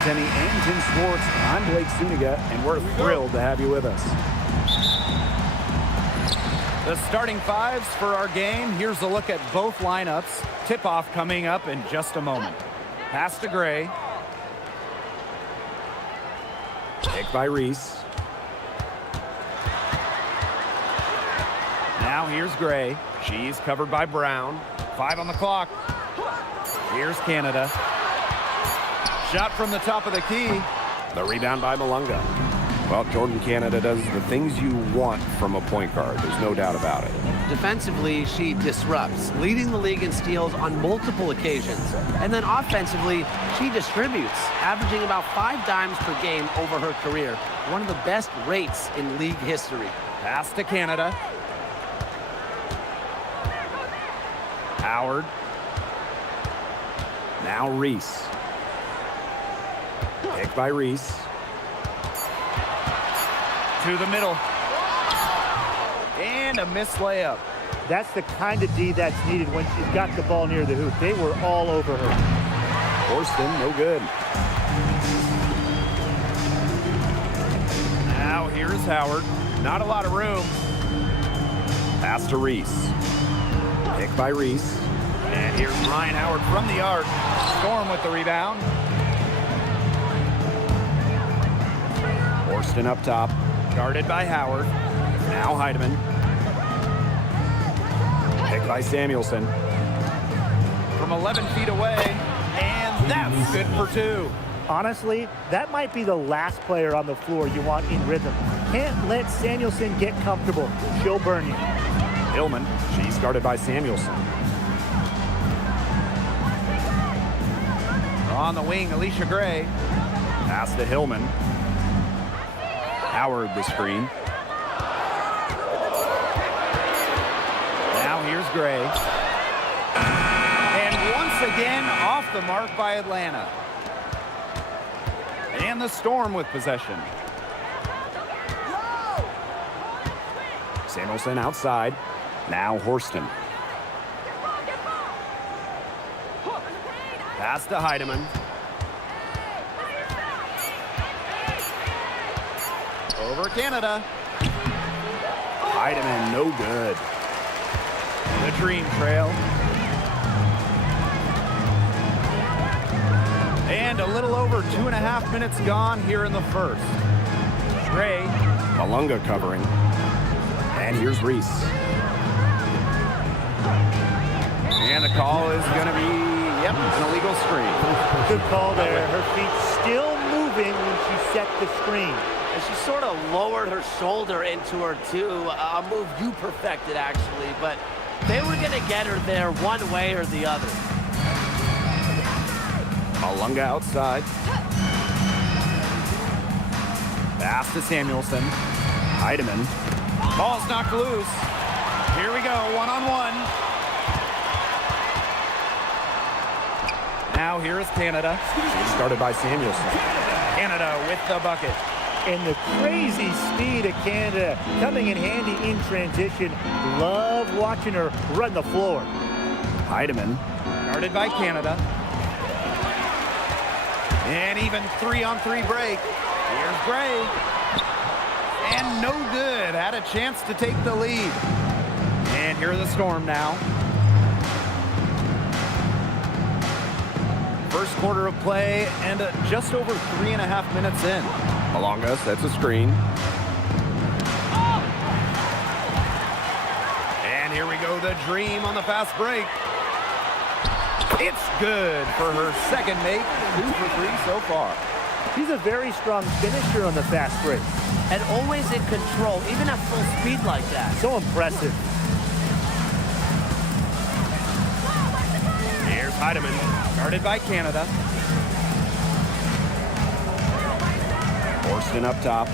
Denny and Tim Schwartz. I'm Blake Zuniga, and we're thrilled to have you with us. The starting fives for our game. Here's a look at both lineups. Tip-off coming up in just a moment. Pass to Gray. Pick by Reese. Now here's Gray. She's covered by Brown. 5 on the clock. Here's Canada. Shot from the top of the key. The rebound by Malunga. Well, Jordan, Canada does the things you want from a point guard. There's no doubt about it. Defensively, she disrupts, leading the league in steals on multiple occasions. And then offensively, she distributes, averaging about 5 dimes per game over her career. One of the best rates in league history. Pass to Canada. Howard. Now Reese. Pick by Reese. To the middle. And a missed layup. That's the kind of D that's needed when she's got the ball near the hoop. They were all over her. Horston, no good. Now here's Howard. Not a lot of room. Pass to Reese. Pick by Reese. And here's Ryan Howard from the arc. Storm with the rebound. Horston up top. Guarded by Howard. Now Heidemann. Pick by Samuelson. From 11 feet away. And that's good for 2. Honestly, that might be the last player on the floor you want in rhythm. Can't let Samuelson get comfortable. She'll burn you. Hillman. She's guarded by Samuelson. On the wing, Alicia Gray. Pass to Hillman. Howard the screen. Now here's Gray. And once again, off the mark by Atlanta. And the Storm with possession. Samuelson outside. Now Horston. Pass to Heidemann. Over Canada. Heidemann, no good. The Dream trail. And a little over 2.5 minutes gone here in the first. Gray. Malunga covering. And here's Reese. And the call is going to be, yep, an illegal screen. Good call there. Her feet still moving when she set the screen. And she sort of lowered her shoulder into her, too. A move you perfected, actually. But they were going to get her there one way or the other. Malunga outside. Pass to Samuelson. Heidemann. Ball's knocked loose. Here we go, one-on-one. Now here is Canada. She's guarded by Samuelson. Canada with the bucket. And the crazy speed of Canada coming in handy in transition. Love watching her run the floor. Heidemann. Guarded by Canada. And even 3-on-3 break. Here's Gray. And no good. Had a chance to take the lead. And here are the Storm now. First quarter of play and just over 3.5 minutes in. Malunga sets a screen. And here we go, the Dream on the fast break. It's good for her second make. 2 for 3 so far. She's a very strong finisher on the fast break. And always in control, even at full speed like that. So impressive. Here's Heidemann, guarded by Canada. Horston up top.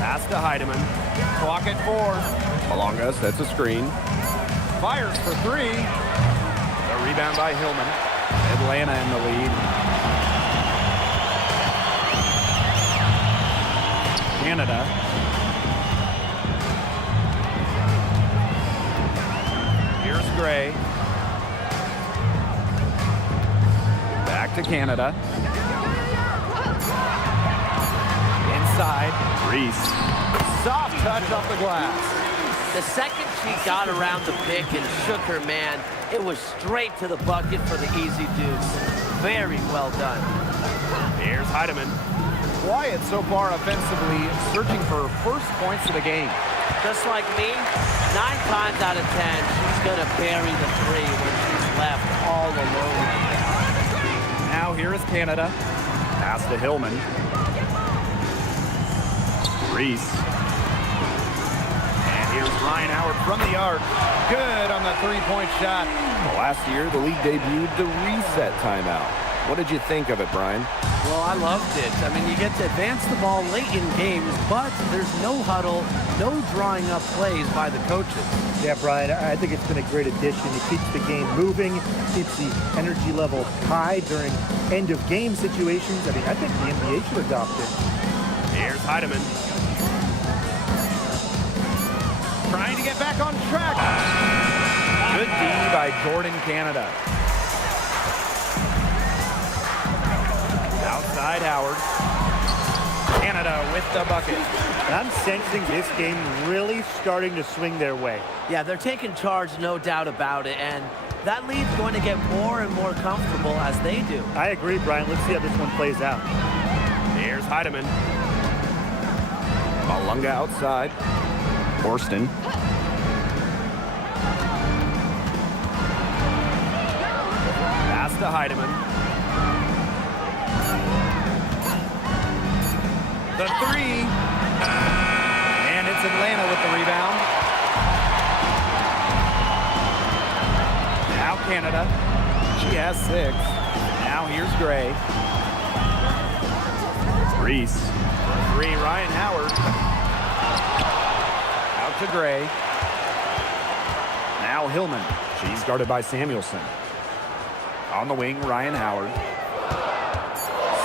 Pass to Heidemann. Clock at 4. Malunga sets a screen. Fires for 3. The rebound by Hillman. Atlanta in the lead. Canada. Here's Gray. Back to Canada. Reese. Soft touch off the glass. The second she got around the pick and shook her man, it was straight to the bucket for the easy deuce. Very well done. Here's Heidemann. Quiet so far offensively, searching for first points of the game. Just like me, 9 times out of 10, she's going to bury the 3 when she's left all alone like that. Now here is Canada. Pass to Hillman. Reese. And here's Ryan Howard from the arc. Good on the 3-point shot. Last year, the league debuted the reset timeout. What did you think of it, Brian? Well, I loved it. I mean, you get to advance the ball late in games, but there's no huddle, no drawing up plays by the coaches. Yeah, Brian, I think it's been a great addition. It keeps the game moving, keeps the energy level high during end-of-game situations. I mean, I think the NBA should adopt it. Here's Heidemann. Trying to get back on track. Good D by Jordan Canada. Outside Howard. Canada with the bucket. I'm sensing this game really starting to swing their way. Yeah, they're taking charge, no doubt about it, and that lead's going to get more and more comfortable as they do. I agree, Brian. Let's see how this one plays out. Here's Heidemann. Malunga outside. Horston. Pass to Heidemann. The 3. And it's Atlanta with the rebound. Now Canada. She has 6. Now here's Gray. Reese. 3, Ryan Howard. Out to Gray. Now Hillman. She's guarded by Samuelson. On the wing, Ryan Howard.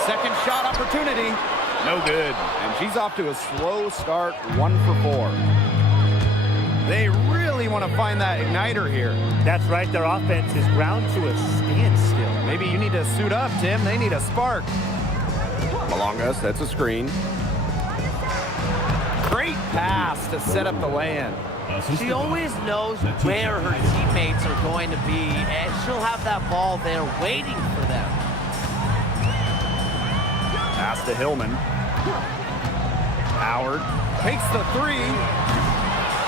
Second shot opportunity. No good. And she's off to a slow start, 1 for 4. They really want to find that igniter here. That's right. Their offense is ground to a standstill. Maybe you need to suit up, Tim. They need a spark. Malunga sets a screen. Great pass to set up the lay-in. She always knows where her teammates are going to be, and she'll have that ball there waiting for them. Pass to Hillman. Howard takes the 3.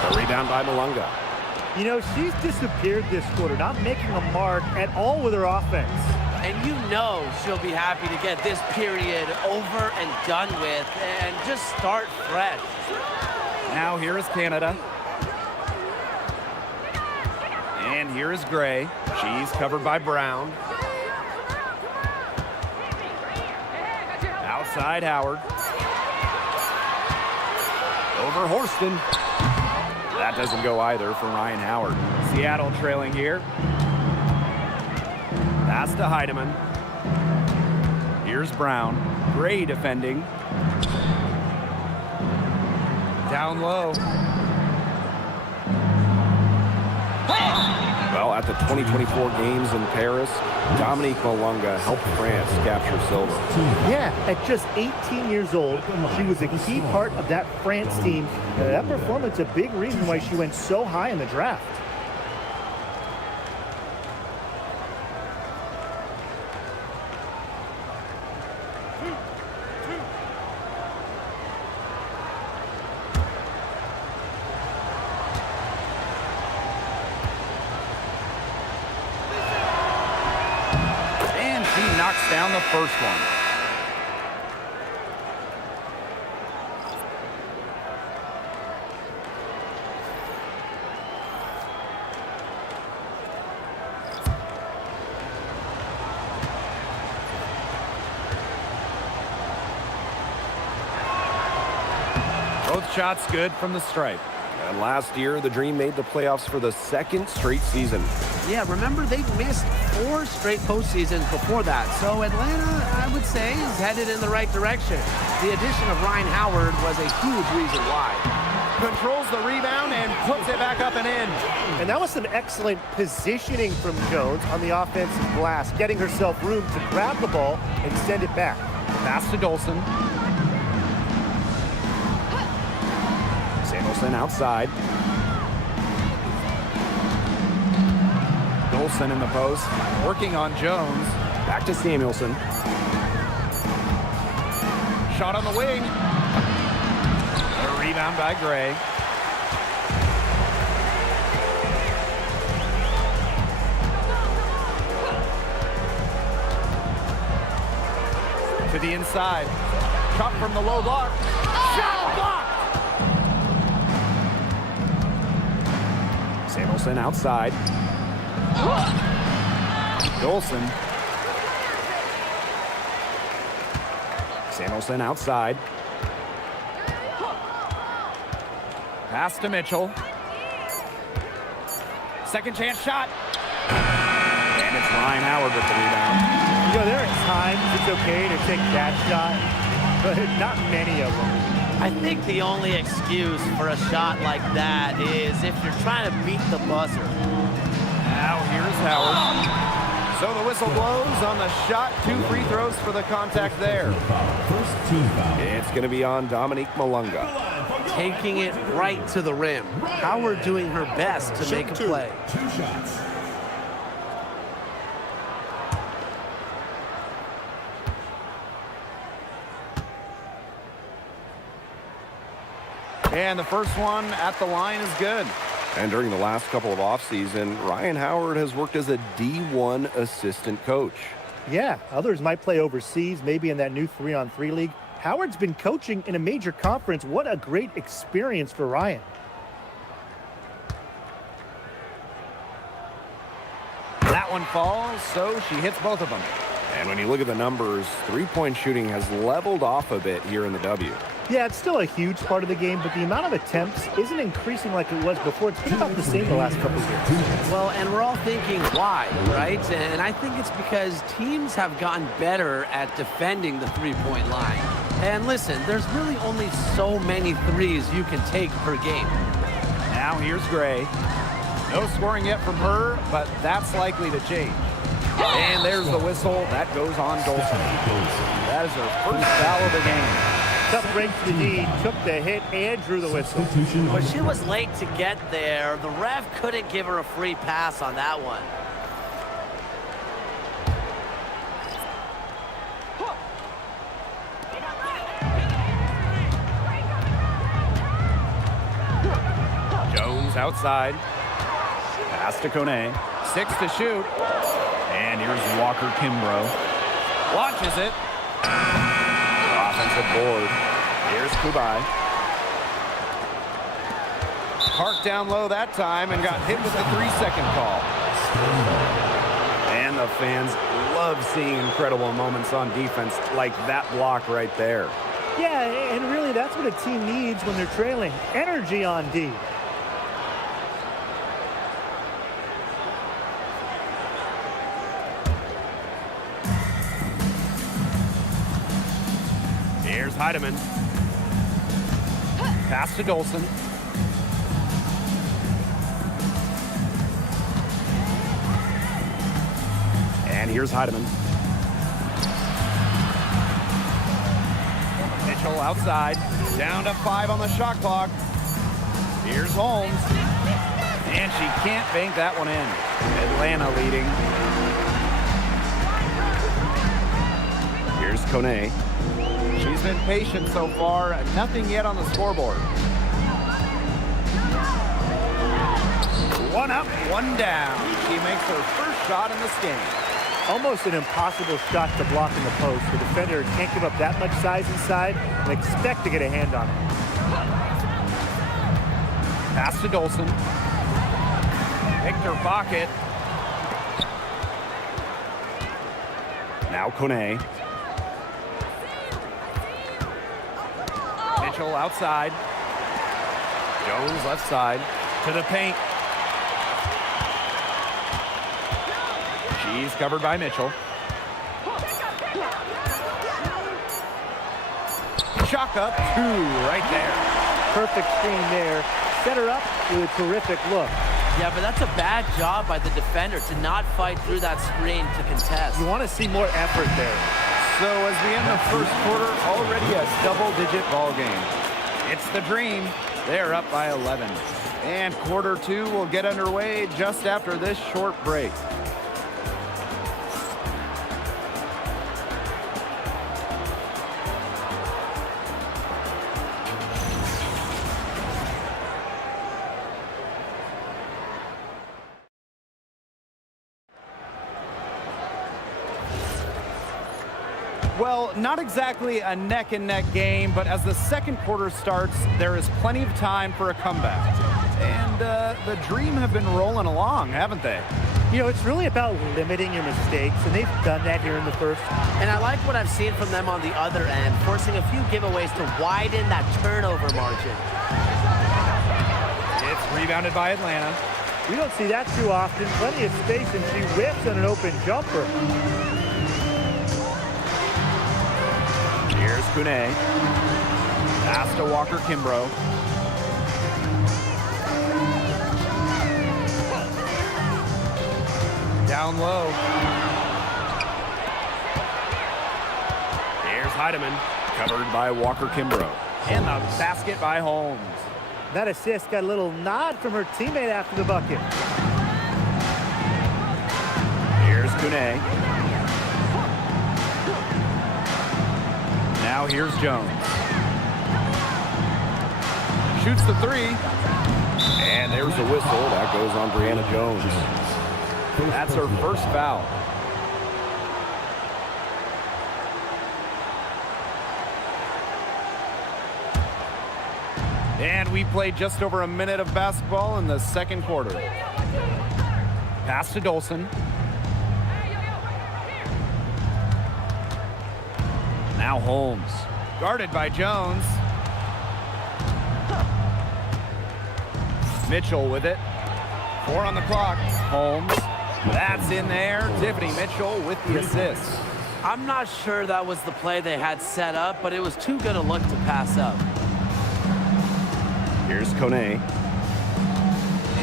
The rebound by Malunga. You know, she's disappeared this quarter, not making a mark at all with her offense. And you know she'll be happy to get this period over and done with and just start fresh. Now here is Canada. And here is Gray. She's covered by Brown. Outside Howard. Over Horston. That doesn't go either for Ryan Howard. Seattle trailing here. Pass to Heidemann. Here's Brown. Gray defending. Down low. Well, at the 2024 games in Paris, Dominique Malunga helped France capture silver. Yeah, at just 18 years old, she was a key part of that France team. That performance, a big reason why she went so high in the draft. Knocks down the first one. Both shots good from the stripe. And last year, the Dream made the playoffs for the 2nd straight season. Yeah, remember they missed 4 straight postseasons before that. So Atlanta, I would say, is headed in the right direction. The addition of Ryan Howard was a huge reason why. Controls the rebound and puts it back up and in. And that was some excellent positioning from Jones on the offensive glass, getting herself room to grab the ball and send it back. Pass to Dolson. Samuelson outside. Dolson in the post. Working on Jones. Back to Samuelson. Shot on the wing. A rebound by Gray. To the inside. Shot from the low block. Shot blocked. Samuelson outside. Dolson. Samuelson outside. Pass to Mitchell. Second chance shot. And it's Ryan Howard with the rebound. You know, there are times it's okay to take that shot, but not many of them. I think the only excuse for a shot like that is if you're trying to beat the buzzer. Now here's Howard. So the whistle blows on the shot. 2 free throws for the contact there. It's going to be on Dominique Malunga. Taking it right to the rim. Howard doing her best to make a play. 2 shots. And the first one at the line is good. And during the last couple of offseason, Ryan Howard has worked as a D1 assistant coach. Yeah, others might play overseas, maybe in that new 3-on-3 league. Howard's been coaching in a major conference. What a great experience for Ryan. That one falls, so she hits both of them. And when you look at the numbers, three-point shooting has leveled off a bit here in the W. Yeah, it's still a huge part of the game, but the amount of attempts isn't increasing like it was before. It's been about the same the last couple of years. Well, and we're all thinking why, right? And I think it's because teams have gotten better at defending the three-point line. And listen, there's really only so many threes you can take per game. Now here's Gray. No scoring yet from her, but that's likely to change. And there's the whistle. That goes on Dolson. That is her first foul of the game. Tough break to the knee, took the hit and drew the whistle. But she was late to get there. The ref couldn't give her a free pass on that one. Jones outside. Pass to Kone. 6 to shoot. And here's Walker Kimbrough. Launches it. Offensive board. Here's Kubai. Parked down low that time and got hit with the 3-second call. And the fans love seeing incredible moments on defense like that block right there. Yeah, and really that's what a team needs when they're trailing. Energy on D. Here's Heidemann. Pass to Dolson. And here's Heidemann. Mitchell outside. Down to 5 on the shot clock. Here's Holmes. And she can't bank that one in. Atlanta leading. Here's Kone. She's been patient so far. Nothing yet on the scoreboard. 1 up, 1 down. She makes her first shot in this game. Almost an impossible shot to block in the post. The defender can't give up that much size inside and expect to get a hand on it. Pass to Dolson. Picked her pocket. Now Kone. Mitchell outside. Jones left side. To the paint. She's covered by Mitchell. Chalk up 2 right there. Perfect screen there. Set her up with a terrific look. Yeah, but that's a bad job by the defender to not fight through that screen to contest. You want to see more effort there. So as we end the first quarter, already a double-digit ball game. It's It's the Dream. They're up by 11. And quarter two will get underway just after this short break. Well, not exactly a neck-and-neck game, but as the second quarter starts, there is plenty of time for a comeback. And the Dream have been rolling along, haven't they? You know, it's really about limiting your mistakes, and they've done that here in the first. And I like what I've seen from them on the other end, forcing a few giveaways to widen that turnover margin. It's rebounded by Atlanta. We don't see that too often. Plenty of space, and she whips on an open jumper. Here's Kune. Pass to Walker-Kimbrough. Down low. Here's Heidemann, covered by Walker-Kimbrough. And the basket by Holmes. That assist got a little nod from her teammate after the bucket. Here's Kune. Now here's Jones. Shoots the three. And there's the whistle. That goes on Brianna Jones. That's her first foul. And we played just over a minute of basketball in the second quarter. Pass to Dolson. Now Holmes. Guarded by Jones. Mitchell with it. 4 on the clock. Holmes. That's in there. Tiffany Mitchell with the assist. I'm not sure that was the play they had set up, but it was too good a look to pass up. Here's Kone.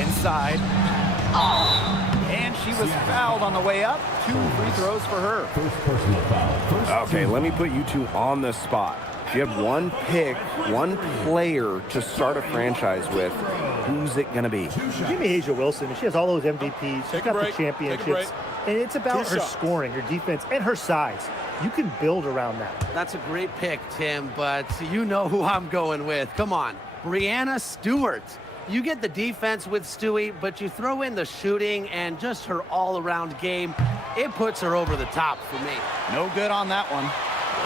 Inside. And she was fouled on the way up. 2 free throws for her. First personal foul. Okay, let me put you two on the spot. If you have one pick, one player to start a franchise with, who's it going to be? Give me Asia Wilson. She has all those MVPs. She's got the championships. And it's about her scoring, her defense, and her size. You can build around that. That's a great pick, Tim, but you know who I'm going with. Come on, Brianna Stewart. You get the defense with Stewie, but you throw in the shooting and just her all-around game. It puts her over the top for me. No good on that one.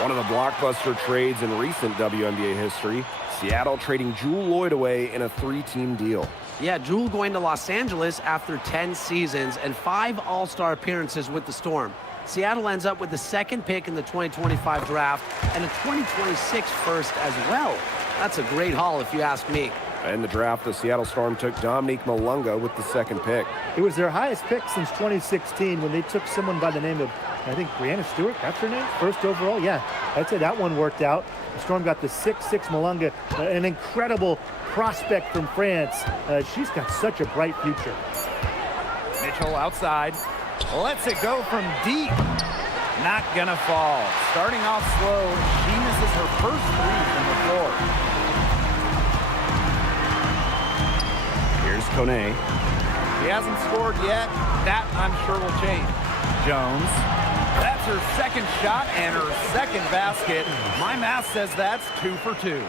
One of the blockbuster trades in recent WNBA history, Seattle trading Jewel Lloyd away in a 3-team deal. Yeah, Jewel going to Los Angeles after 10 seasons and 5 All-Star appearances with the Storm. Seattle ends up with the 2nd pick in the 2025 draft and a 2026 first as well. That's a great haul if you ask me. In the draft, the Seattle Storm took Dominique Malunga with the 2nd pick. It was their highest pick since 2016 when they took someone by the name of, I think, Brianna Stewart. That's her name? First overall? Yeah, I'd say that one worked out. The Storm got the 6'6" Malunga, an incredible prospect from France. She's got such a bright future. Mitchell outside. Lets it go from deep. Not gonna fall. Starting off slow, she misses her first 3 from the floor. Here's Kone. She hasn't scored yet. That, I'm sure, will change. Jones. That's her 2nd shot and her 2nd basket. My math says that's 2 for 2.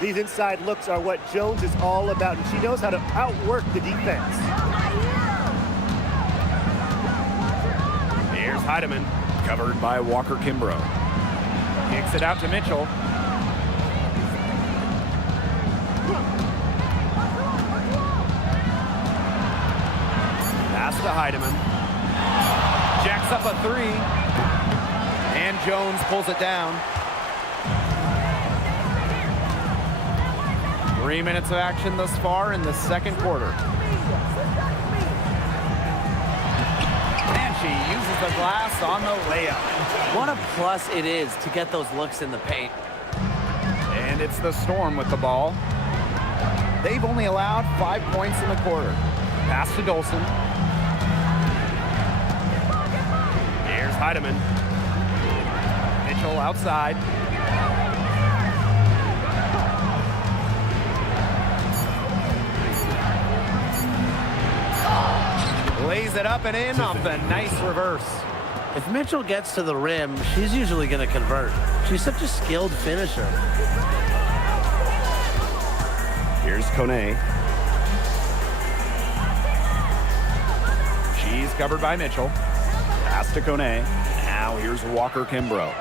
These inside looks are what Jones is all about, and she knows how to outwork the defense. Here's Heidemann, covered by Walker-Kimbrough. Kicks it out to Mitchell. Pass to Heidemann. Jacks up a 3. And Jones pulls it down. 3 minutes of action thus far in the second quarter. And she uses the glass on the layup. What a plus it is to get those looks in the paint. And it's the Storm with the ball. They've only allowed 5 points in the quarter. Pass to Dolson. Here's Heidemann. Mitchell outside. it up and in off the nice reverse. If Mitchell gets to the rim, she's usually going to convert. She's such a skilled finisher. Here's Kone. She's covered by Mitchell. Pass to Kone. Now here's Walker Kimbrough.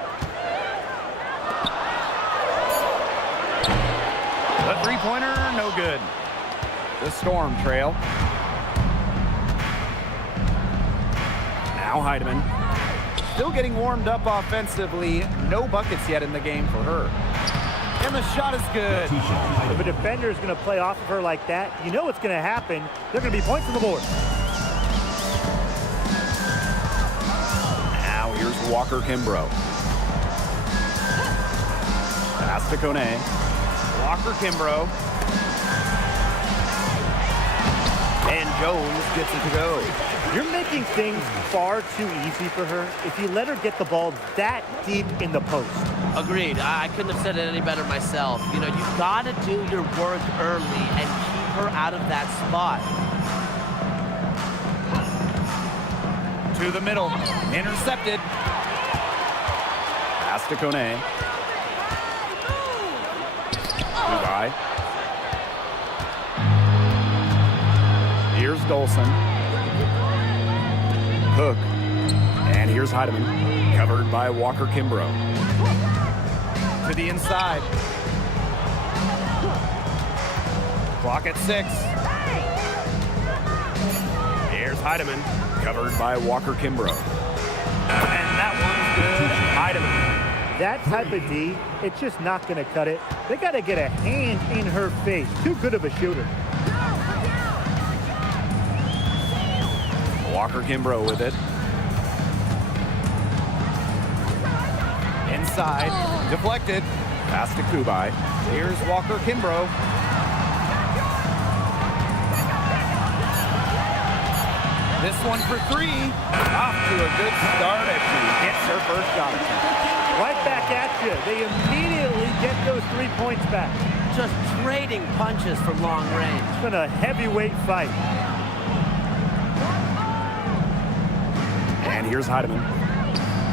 The three-pointer, no good. The Storm trail. Now Heidemann. Still getting warmed up offensively. No buckets yet in the game for her. And the shot is good. If a defender is going to play off of her like that, you know what's going to happen. There are going to be points on the board. Now here's Walker Kimbrough. Pass to Kone. Walker Kimbrough. And Jones gets it to go. You're making things far too easy for her if you let her get the ball that deep in the post. Agreed. I couldn't have said it any better myself. You know, you've got to do your work early and keep her out of that spot. To the middle. Intercepted. Pass to Kone. Kubai. Here's Dolson. Hook. And here's Heidemann. Covered by Walker Kimbrough. To the inside. Clock at 6. Here's Heidemann. Covered by Walker Kimbrough. And that one's good. Heidemann. That type of D, it's just not going to cut it. They got to get a hand in her face. Too good of a shooter. Walker Kimbrough with it. Inside. Deflected. Pass to Kubai. Here's Walker Kimbrough. This one for 3. Off to a good start as she gets her first shot attempt. Right back at you. They immediately get those 3 points back. Just trading punches from long range. It's been a heavyweight fight. And here's Heidemann.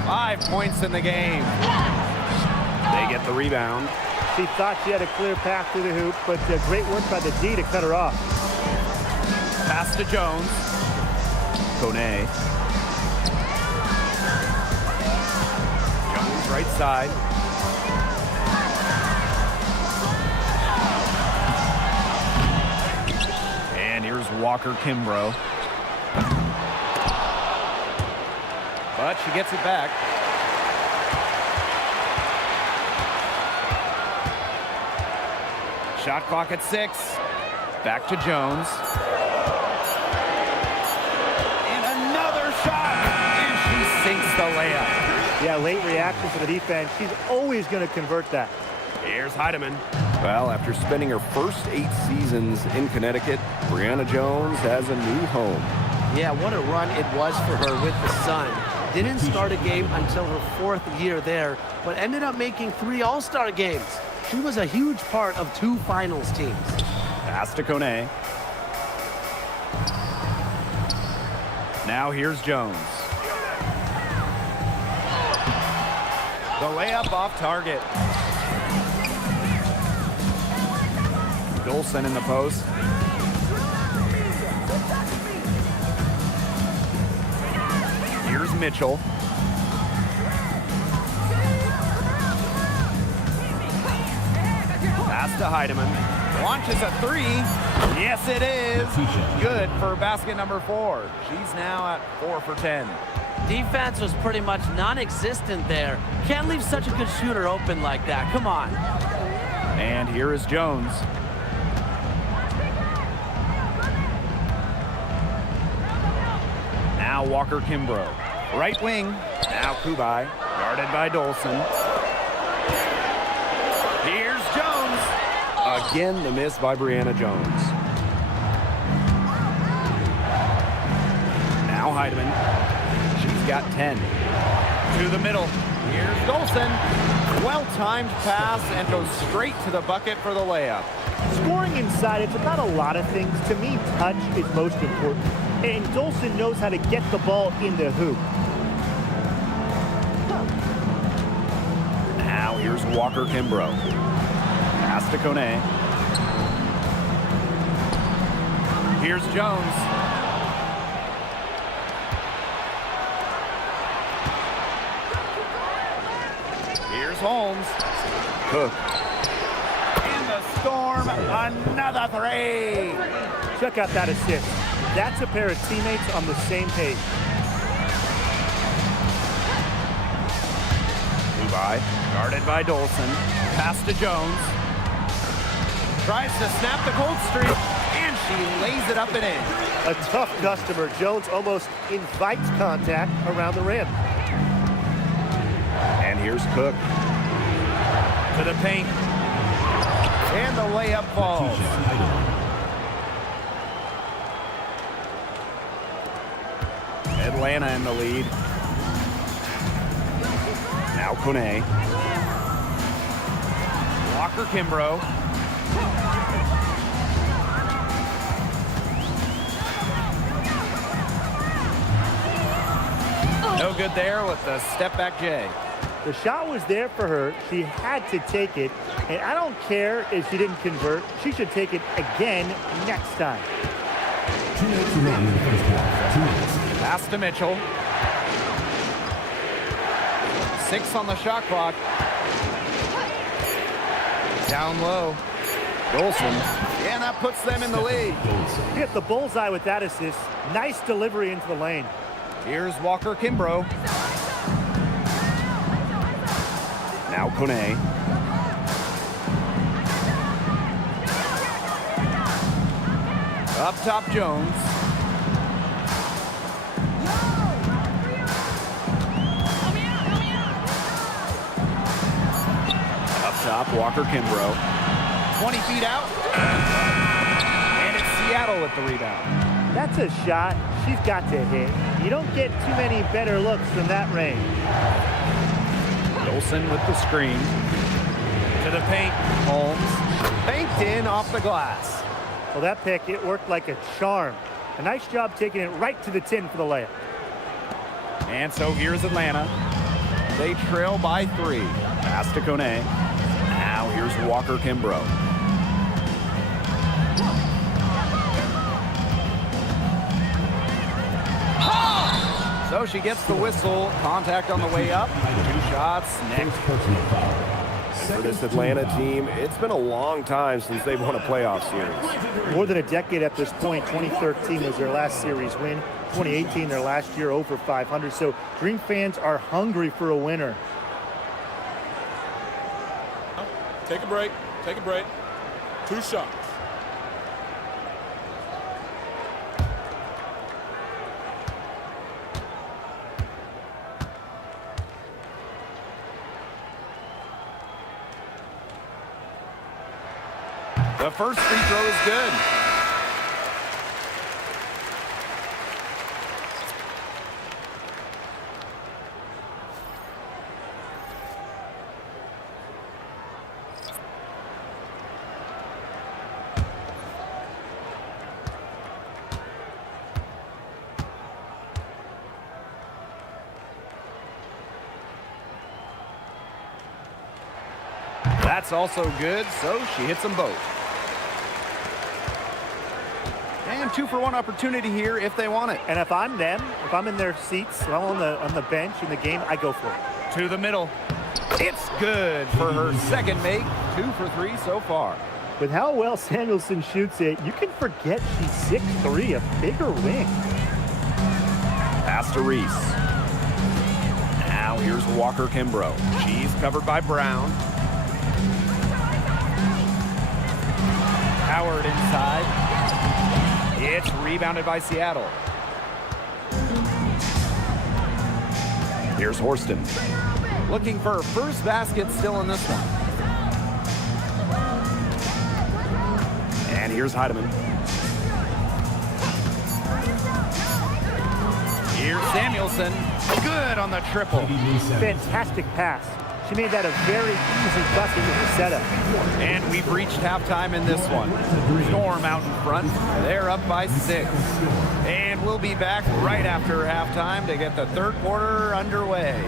5 points in the game. They get the rebound. She thought she had a clear path through the hoop, but great work by the D to cut her off. Pass to Jones. Kone. Jones right side. And here's Walker Kimbrough. But she gets it back. Shot clock at 6. Back to Jones. And another shot. And she sinks the layup. Yeah, late reaction to the defense. She's always going to convert that. Here's Heidemann. Well, after spending her first 8 seasons in Connecticut, Brianna Jones has a new home. Yeah, what a run it was for her with the Sun. Didn't start a game until her 4th year there, but ended up making 3 All-Star games. She was a huge part of 2 finals teams. Pass to Kone. Now here's Jones. The layup off target. Dolson in the post. Here's Mitchell. Pass to Heidemann. Launches a 3. Yes, it is. Good for basket number 4. She's now at 4 for 10. Defense was pretty much non-existent there. Can't leave such a good shooter open like that. Come on. And here is Jones. Now Walker Kimbrough. Right wing. Now Kubai. Guarded by Dolson. Here's Jones. Again, the miss by Brianna Jones. Now Heidemann. She's got 10. To the middle. Here's Dolson. Well-timed pass and goes straight to the bucket for the layup. Scoring inside, it's about a lot of things. To me, touch is most important. And Dolson knows how to get the ball in the hoop. Now here's Walker Kimbrough. Pass to Kone. Here's Jones. Here's Holmes. Cook. And the Storm, another three. Check out that assist. That's a pair of teammates on the same page. Levi, guarded by Dolson. Pass to Jones. Tries to snap the cold streak, and she lays it up and in. A tough customer. Jones almost invites contact around the rim. And here's Cook. To the paint. And the layup falls. Atlanta in the lead. Now Kone. Walker Kimbrough. No good there with the step back J. The shot was there for her. She had to take it. And I don't care if she didn't convert. She should take it again next time. 2 minutes remaining in the first half. 2 minutes. Pass to Mitchell. 6 on the shot clock. Down low. Dolson. And that puts them in the lead. Hit the bullseye with that assist. Nice delivery into the lane. Here's Walker Kimbrough. Now Kone. Up top Jones. Up top, Walker Kimbrough. 20 feet out. And it's Seattle with the rebound. That's a shot she's got to hit. You don't get too many better looks from that range. Dolson with the screen. To the paint. Holmes. Banked in off the glass. Well, that pick, it worked like a charm. A nice job taking it right to the tin for the layup. And so here's Atlanta. They trail by 3. Pass to Kone. Now here's Walker Kimbrough. So she gets the whistle. Contact on the way up. 2 shots next. Personal foul. For this Atlanta team, it's been a long time since they've won a playoff series. More than a decade at this point. 2013 was their last series win. 2018, their last year over 500. So Dream fans are hungry for a winner. Take a break. Take a break. 2 shots. The first free throw is good. That's also good, so she hits them both. And 2-for-1 opportunity here if they want it. And if I'm them, if I'm in their seats, if I'm on the bench in the game, I go for it. To the middle. It's good for her second make. 2 for 3 so far. With how well Samuelson shoots it, you can forget she's 6'3", a bigger wing. Pass to Reese. Now here's Walker Kimbrough. She's covered by Brown. Howard inside. It's rebounded by Seattle. Here's Horston. Looking for her first basket still in this one. And here's Heidemann. Here's Samuelson. Good on the triple. Fantastic pass. she made that a very easy bucket with the setup. And we've reached halftime in this one. Storm out in front. They're up by 6. And we'll be back right after halftime to get the third quarter underway.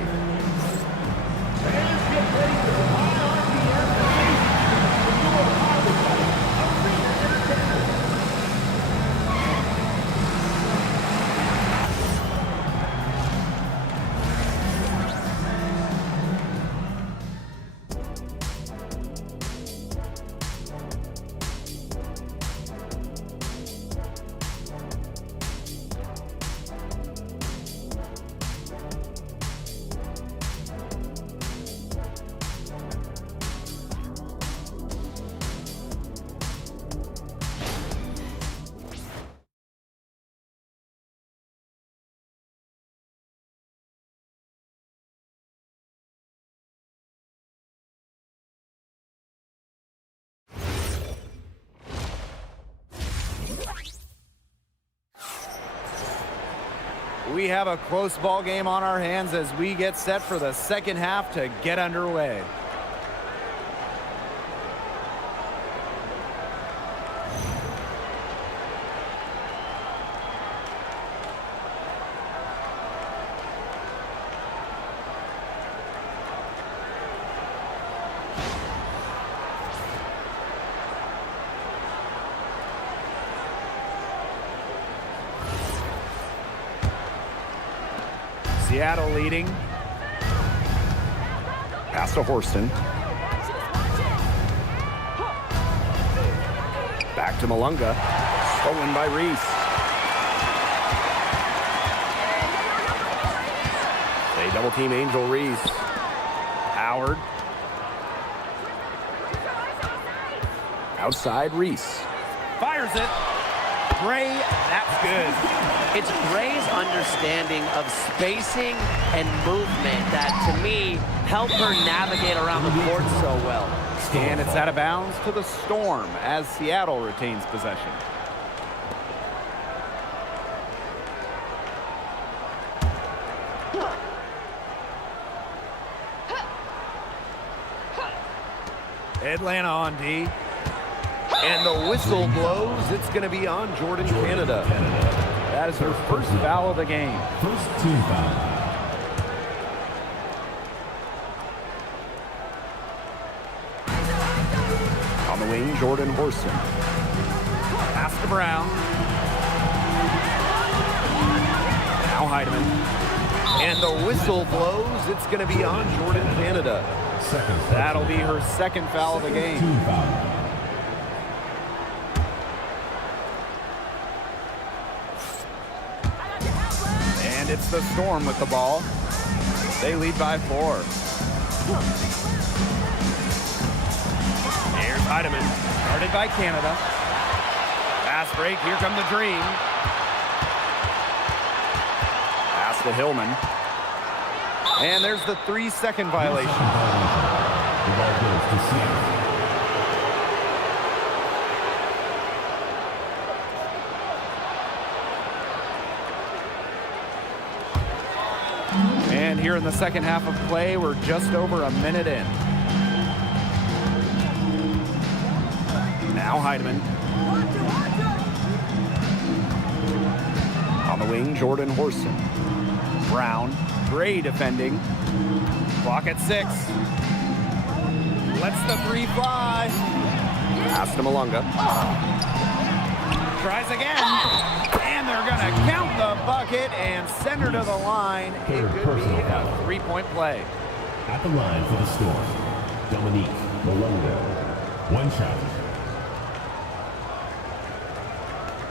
We have a close ball game on our hands as we get set for the second half to get underway. Seattle leading. Pass to Horston. Back to Malunga. Stolen by Reese. They double team Angel Reese. Howard. Outside Reese. Fires it. Gray, that's good. It's Gray's understanding of spacing and movement that, to me, help her navigate around the court so well. And it's out of bounds to the Storm as Seattle retains possession. Atlanta on D. And the whistle blows. It's going to be on Jordan Canada. That is her first foul of the game. First team foul. On the wing, Jordan Horston. Pass to Brown. Now Heidemann. And the whistle blows. It's going to be on Jordan Canada. That'll be her second foul of the game. Team foul. And it's the Storm with the ball. They lead by 4. Here's Heidemann. Guarded by Canada. Fast break. Here come the Dream. Pass to Hillman. And there's the 3-second violation. The ball goes to Seattle. And here in the second half of play, we're just over a minute in. Now Heidemann. On the wing, Jordan Horston. Brown. Gray defending. Clock at 6. Lets the 3 fly. Pass to Malunga. Tries again. And they're going to count the bucket and send her to the line. It could be a 3-point play. At the line for the Storm, Dominique Malunga. One shot.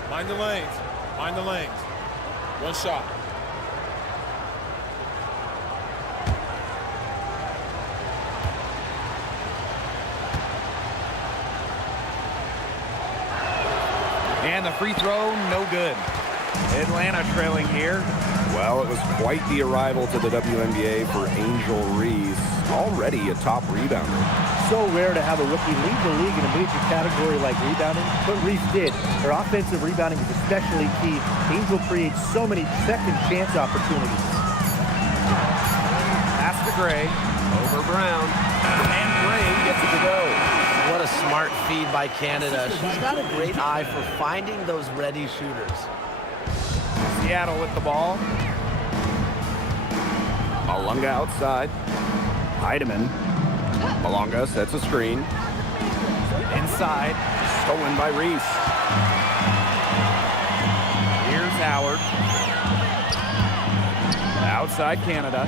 Mind the lanes. Mind the lanes. One shot. And the free throw, no good. Atlanta trailing here. Well, it was quite the arrival to the WNBA for Angel Reese, already a top rebounder. So rare to have a rookie lead the league in a major category like rebounding, but Reese did. Her offensive rebounding is especially key. Angel creates so many second chance opportunities. Pass to Gray. Over Brown. And Gray gets it to go. What a smart feed by Canada. She's got a great eye for finding those ready shooters. Seattle with the ball. Malunga outside. Heidemann. Malunga sets a screen. Inside. Stolen by Reese. Here's Howard. Outside Canada.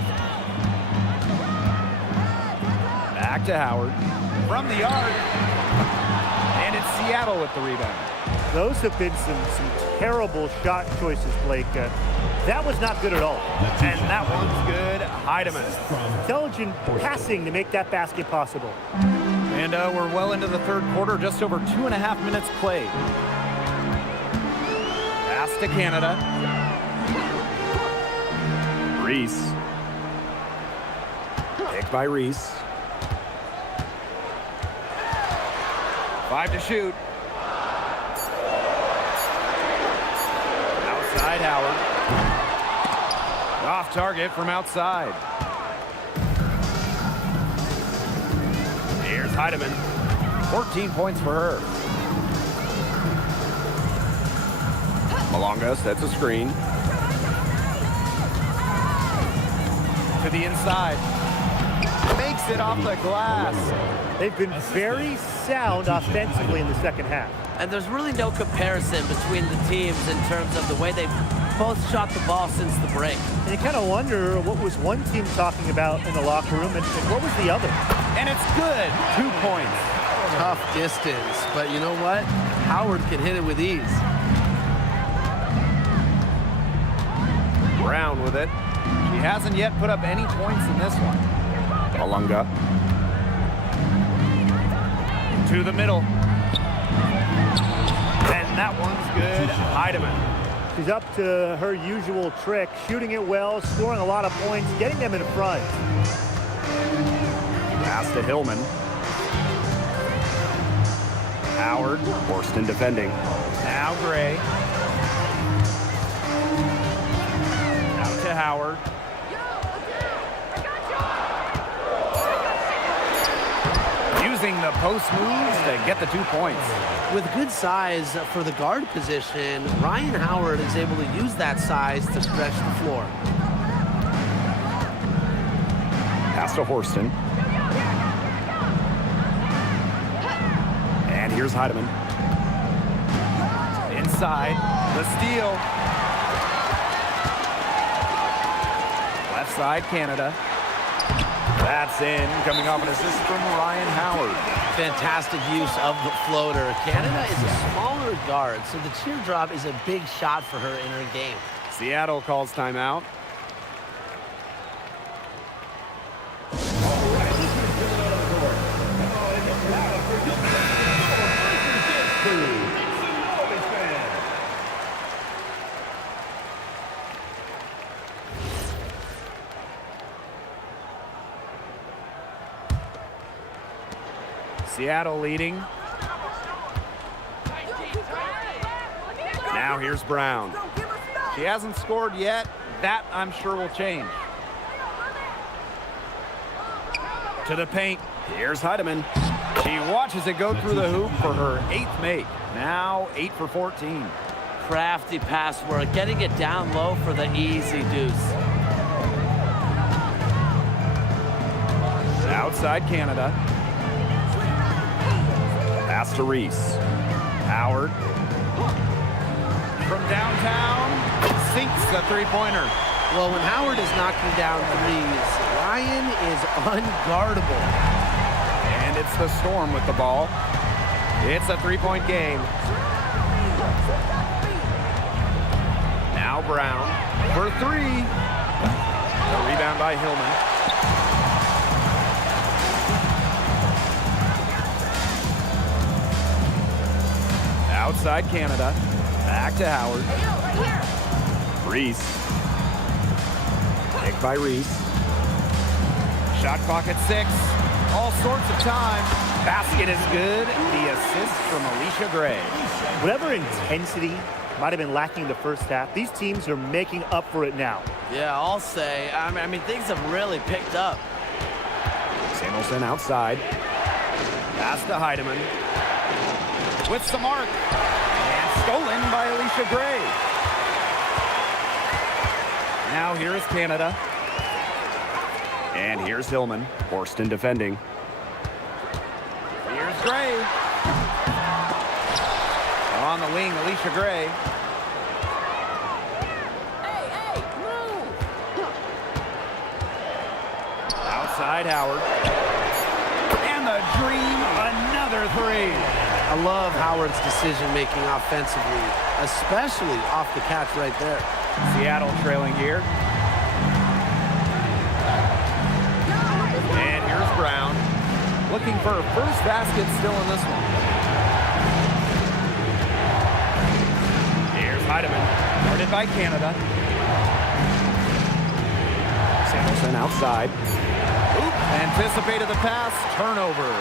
Back to Howard. From the arc. And it's Seattle with the rebound. Those have been some terrible shot choices, Blake. That was not good at all. And that one's good. Heidemann. Intelligent passing to make that basket possible. And we're well into the third quarter, just over 2.5 minutes played. Pass to Canada. Reese. Picked by Reese. 5 to shoot. Outside Howard. Off target from outside. Here's Heidemann. 14 points for her. Malunga sets a screen. To the inside. Makes it off the glass. They've been very sound offensively in the second half. And there's really no comparison between the teams in terms of the way they've both shot the ball since the break. And you kind of wonder what was one team talking about in the locker room and what was the other. And it's good. 2 points. Tough distance, but you know what? Howard can hit it with ease. Brown with it. She hasn't yet put up any points in this one. Malunga. To the middle. And that one's good. Heidemann. She's up to her usual trick, shooting it well, scoring a lot of points, getting them in front. Pass to Hillman. Howard. Horston defending. Now Gray. Out to Howard. Using the post moves to get the 2 points. With good size for the guard position, Ryan Howard is able to use that size to stretch the floor. Pass to Horston. And here's Heidemann. Inside. The steal. Left side, Canada. That's in, coming off an assist from Ryan Howard. Fantastic use of the floater. Canada is a smaller guard, so the teardrop is a big shot for her in her game. Seattle calls timeout. Seattle leading. Now here's Brown. She hasn't scored yet. That, I'm sure, will change. To the paint. Here's Heidemann. She watches it go through the hoop for her 8th make. Now 8 for 14. Crafty pass work, getting it down low for the easy deuce. Outside Canada. Pass to Reese. Howard. From downtown, sinks the three-pointer. Well, when Howard is knocking down threes, Ryan is unguardable. And it's the Storm with the ball. It's a three-point game. Now Brown for three. The rebound by Hillman. Outside Canada. Back to Howard. Reese. Picked by Reese. Shot clock at 6. All sorts of time. Basket is good. The assist from Alicia Gray. Whatever intensity might have been lacking in the first half, these teams are making up for it now. Yeah, I'll say. I mean, things have really picked up. Samuelson outside. Pass to Heidemann. With some mark. And stolen by Alicia Gray. Now here is Canada. And here's Hillman. Horston defending. Here's Gray. On the wing, Alicia Gray. Outside Howard. And the dream, another three. I love Howard's decision-making offensively, especially off the catch right there. Seattle trailing here. And here's Brown. Looking for her first basket still in this one. Here's Heidemann. Guarded by Canada. Samuelson outside. Oop, anticipated the pass. Turnover.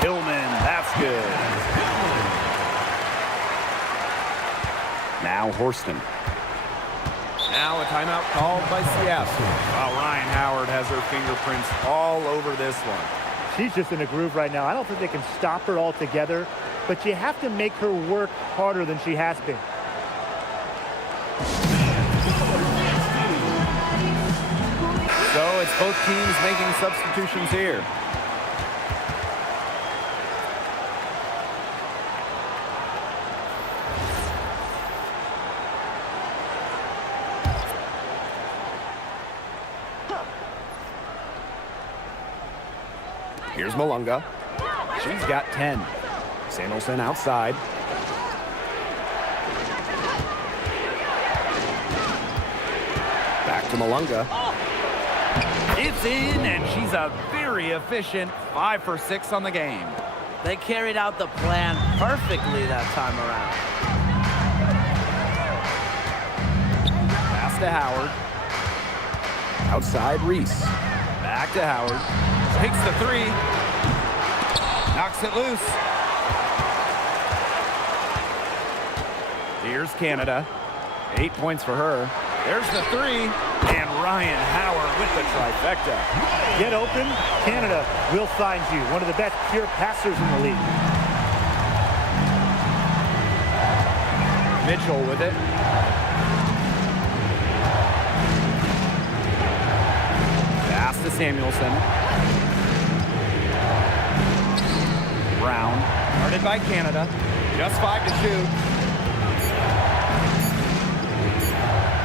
Hillman, that's good. Now Horston. Now a timeout called by Seattle. Wow, Ryan Howard has her fingerprints all over this one. She's just in a groove right now. I don't think they can stop her altogether, but you have to make her work harder than she has been. So it's both teams making substitutions here. Here's Malunga. She's got 10. Samuelson outside. Back to Malunga. It's in, and she's a very efficient 5 for 6 on the game. They carried out the plan perfectly that time around. Pass to Howard. Outside Reese. Back to Howard. Takes the three. Knocks it loose. Here's Canada. 8 points for her. There's the three. And Ryan Howard with the trifecta. Get open, Canada will find you. One of the best pure passers in the league. Mitchell with it. Pass to Samuelson. Brown, guarded by Canada. Just 5 to shoot.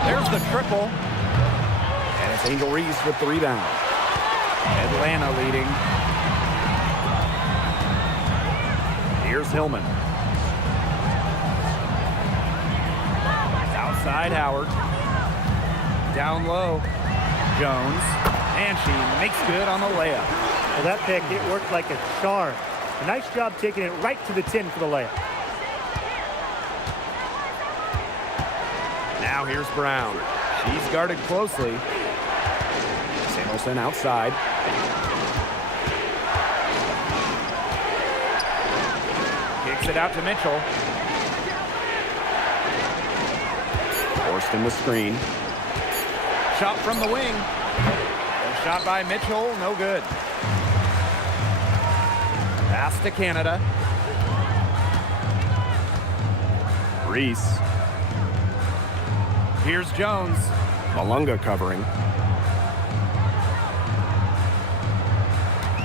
There's the triple. And it's Angel Reese with the rebound. Atlanta leading. Here's Hillman. Outside Howard. Down low. Jones. And she makes good on the layup. Well, that pick, it worked like a charm. A nice job taking it right to the tin for the layup. Now here's Brown. She's guarded closely. Samuelson outside. Kicks it out to Mitchell. Forced in the screen. Shot from the wing. A shot by Mitchell, no good. Pass to Canada. Reese. Here's Jones. Malunga covering.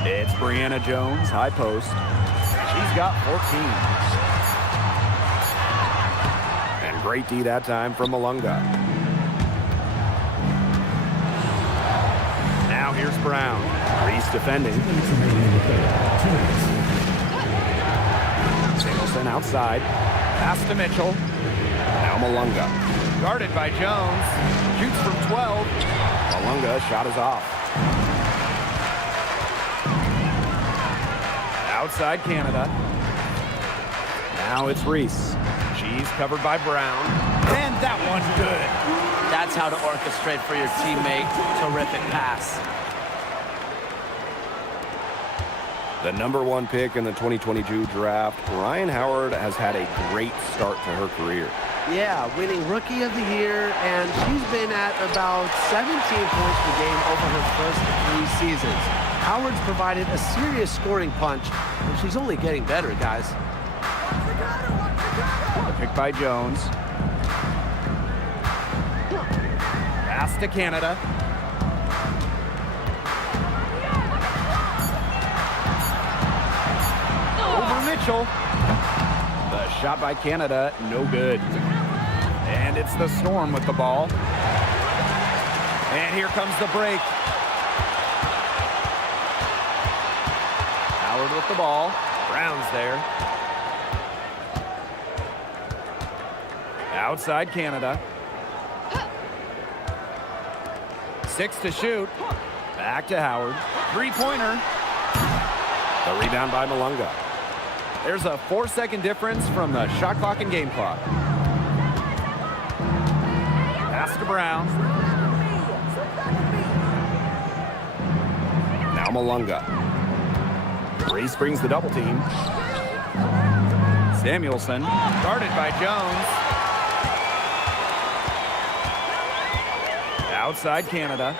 It's Brianna Jones, high post. She's got 14. And great D that time from Malunga. Now here's Brown. Reese defending. Samuelson outside. Pass to Mitchell. Now Malunga. Guarded by Jones. Shoots from 12. Malunga shot is off. Outside Canada. Now it's Reese. She's covered by Brown. And that one's good. That's how to orchestrate for your teammate. Terrific pass. The #1 pick in the 2022 draft, Ryan Howard has had a great start to her career. Yeah, winning Rookie of the Year, and she's been at about 17 points per game over her first 3 seasons. Howard's provided a serious scoring punch, and she's only getting better, guys. Picked by Jones. Pass to Canada. Over Mitchell. The shot by Canada, no good. And it's the Storm with the ball. And here comes the break. Howard with the ball. Brown's there. Outside Canada. 6 to shoot. Back to Howard. Three-pointer. The rebound by Malunga. There's a 4-second difference from the shot clock and game clock. Pass to Brown. Now Malunga. Reese brings the double team. Samuelson, guarded by Jones. Outside Canada.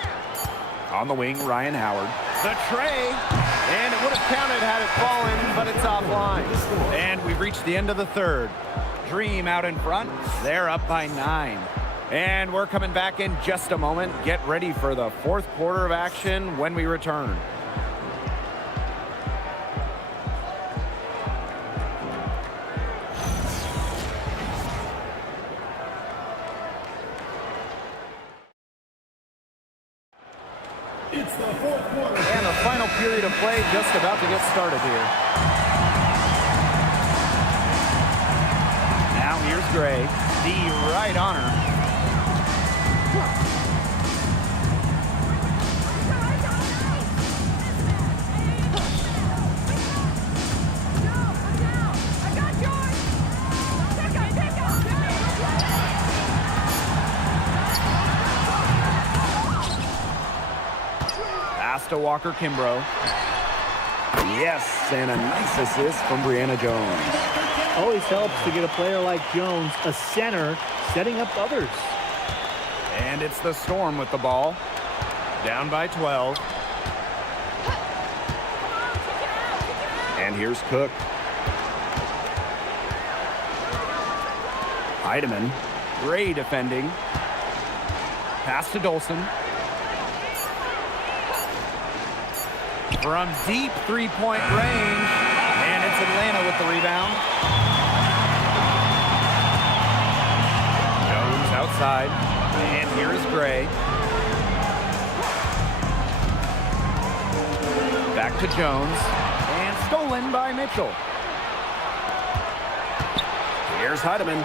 On the wing, Ryan Howard. The tray, and it would have counted had it fallen, but it's offline. And we've reached the end of the third. Dream out in front. They're up by 9. And we're coming back in just a moment. Get ready for the fourth quarter of action when we return. It's the fourth quarter. And the final period of play just about to get started here. Now here's Gray. D right on her. Pass to Walker Kimbrough. Yes, and a nice assist from Brianna Jones. Always helps to get a player like Jones, a center, setting up others. And it's the Storm with the ball. Down by 12. And here's Cook. Heidemann. Gray defending. Pass to Dolson. From deep three-point range. And it's Atlanta with the rebound. Jones outside. And here is Gray. Back to Jones. And stolen by Mitchell. Here's Heidemann.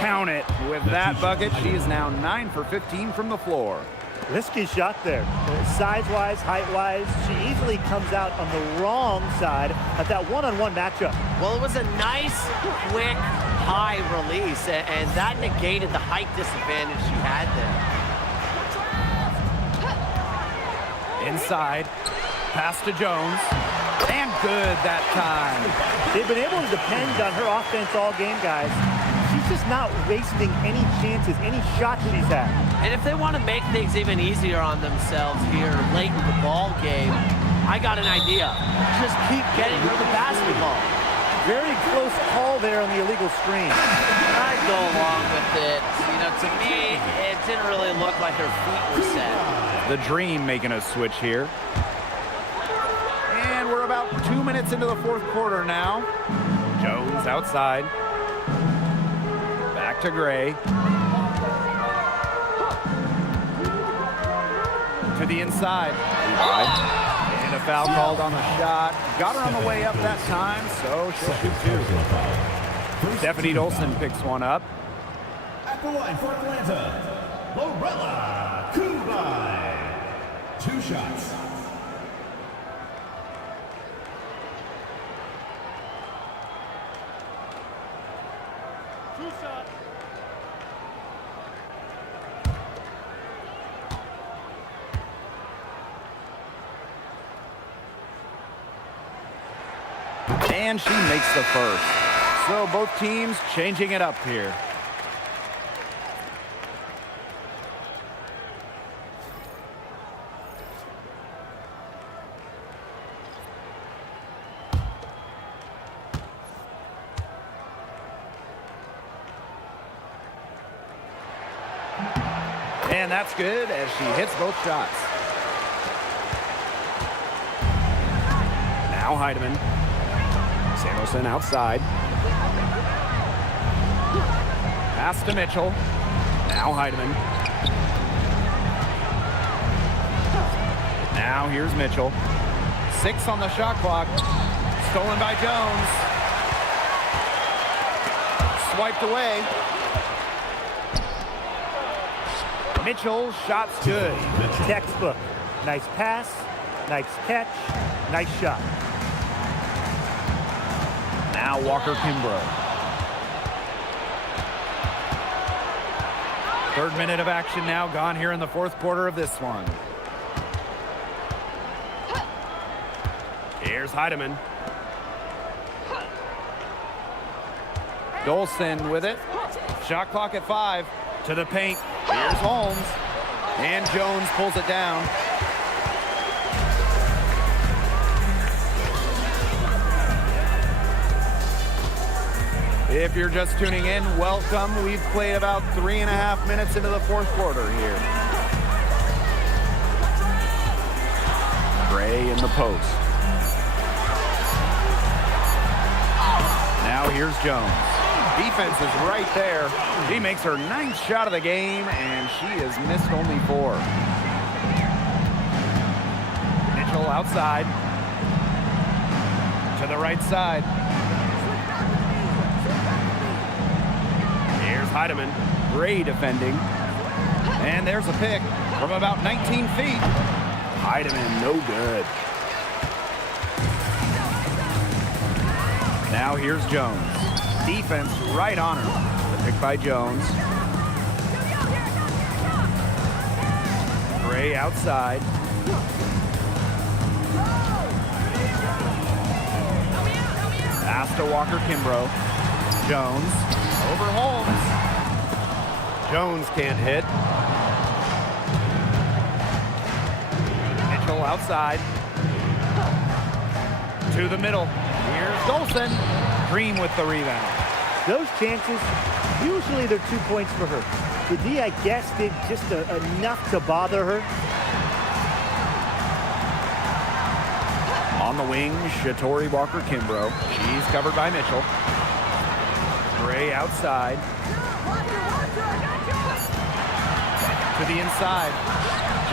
Count it. With that bucket, she is now 9 for 15 from the floor. Risky shot there. Size-wise, height-wise, she easily comes out on the wrong side of that one-on-one matchup. Well, it was a nice, quick, high release, and that negated the height disadvantage she had there. Inside. Pass to Jones. And good that time. They've been able to depend on her offense all game, guys. She's just not wasting any chances, any shots she's had. And if they want to make things even easier on themselves here late in the ball game, I got an idea. Just keep getting her the basketball. Very close call there on the illegal screen. I'd go along with it. You know, to me, it didn't really look like her feet were set. The Dream making a switch here. And we're about 2 minutes into the fourth quarter now. Jones outside. Back to Gray. To the inside. And a foul called on the shot. Got her on the way up that time, so she'll shoot two. Stephanie Dolson picks one up. At the line for Atlanta, Lorella Kubai. 2 shots. And she makes the first. So both teams changing it up here. And that's good as she hits both shots. Now Heidemann. Samuelson outside. Pass to Mitchell. Now Heidemann. Now here's Mitchell. 6 on the shot clock. Stolen by Jones. Swiped away. Mitchell, shot's good. Textbook. Nice pass, nice catch, nice shot. Now Walker Kimbrough. 3rd minute of action now gone here in the 4th quarter of this one. Here's Heidemann. Dolson with it. Shot clock at 5. To the paint. Here's Holmes. And Jones pulls it down. If you're just tuning in, welcome. We've played about 3.5 minutes into the 4th quarter here. Gray in the post. Now here's Jones. Defense is right there. She makes her 9th shot of the game, and she has missed only 4. Mitchell outside. To the right side. Here's Heidemann. Gray defending. And there's a pick from about 19 feet. Heidemann, no good. Now here's Jones. Defense right on her. The pick by Jones. Gray outside. Pass to Walker Kimbrough. Jones over Holmes. Jones can't hit. Mitchell outside. To the middle. Here's Dolson. Green with the rebound. Those chances, usually they're 2 points for her. The D, I guess, did just enough to bother her. On the wing, Shatori Walker Kimbrough. She's covered by Mitchell. Gray outside. To the inside.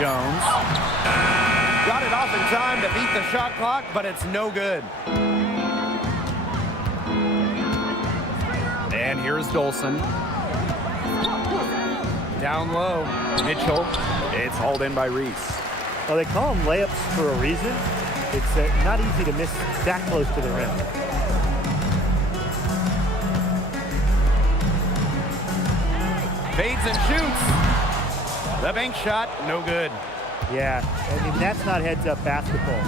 Jones. Got it off in time to beat the shot clock, but it's no good. And here's Dolson. Down low. Mitchell. It's hauled in by Reese. Well, they call them layups for a reason. It's not easy to miss that close to the rim. Fades and shoots. The bank shot, no good. Yeah, I mean, that's not heads-up basketball.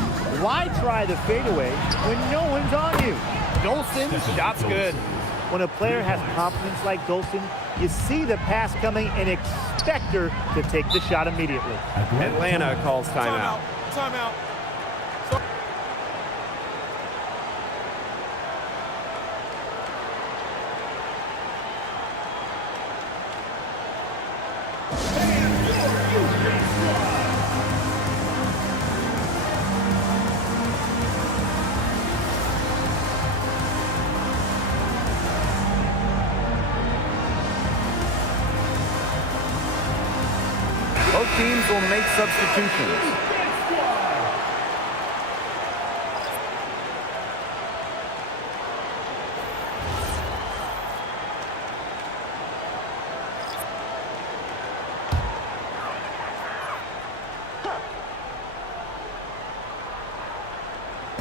Why try the fadeaway when no one's on you? Dolson, shot's good. When a player has confidence like Dolson, you see the pass coming and expect her to take the shot immediately. Atlanta calls timeout. Timeout. Both teams will make substitutions.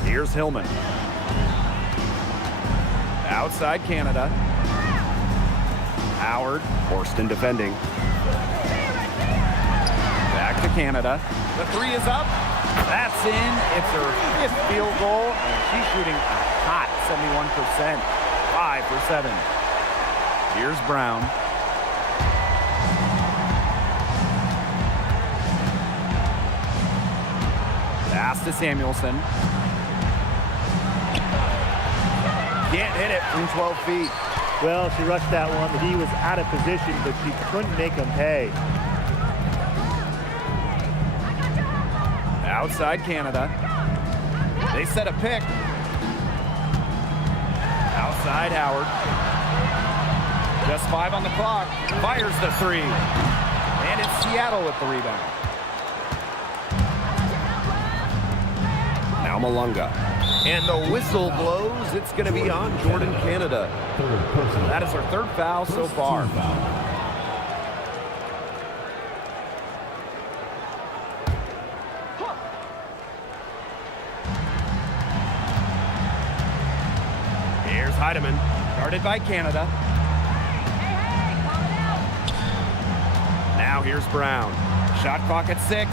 Here's Hillman. Outside Canada. Howard, Horston defending. Back to Canada. The 3 is up. That's in. It's her 5th field goal, and she's shooting a hot 71%. 5 for 7. Here's Brown. Pass to Samuelson. Can't hit it from 12 feet. Well, she rushed that one. The D was out of position, but she couldn't make them pay. Outside Canada. They set a pick. Outside Howard. Just 5 on the clock. Fires the 3. And it's Seattle with the rebound. Now Malunga. And the whistle blows. It's going to be on Jordan Canada. That is her 3rd foul so far. Here's Heidemann, guarded by Canada. Now here's Brown. Shot clock at 6.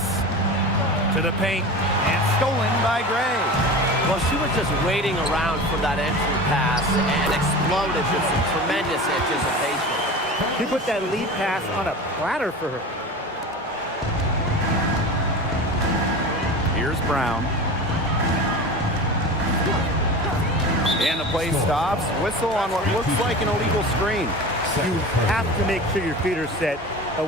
To the paint, and stolen by Gray. Well, she was just waiting around for that entry pass and exploded with some tremendous anticipation. He put that lead pass on a platter for her. Here's Brown. And the play stops. Whistle on what looks like an illegal screen. You have to make sure your feet are set.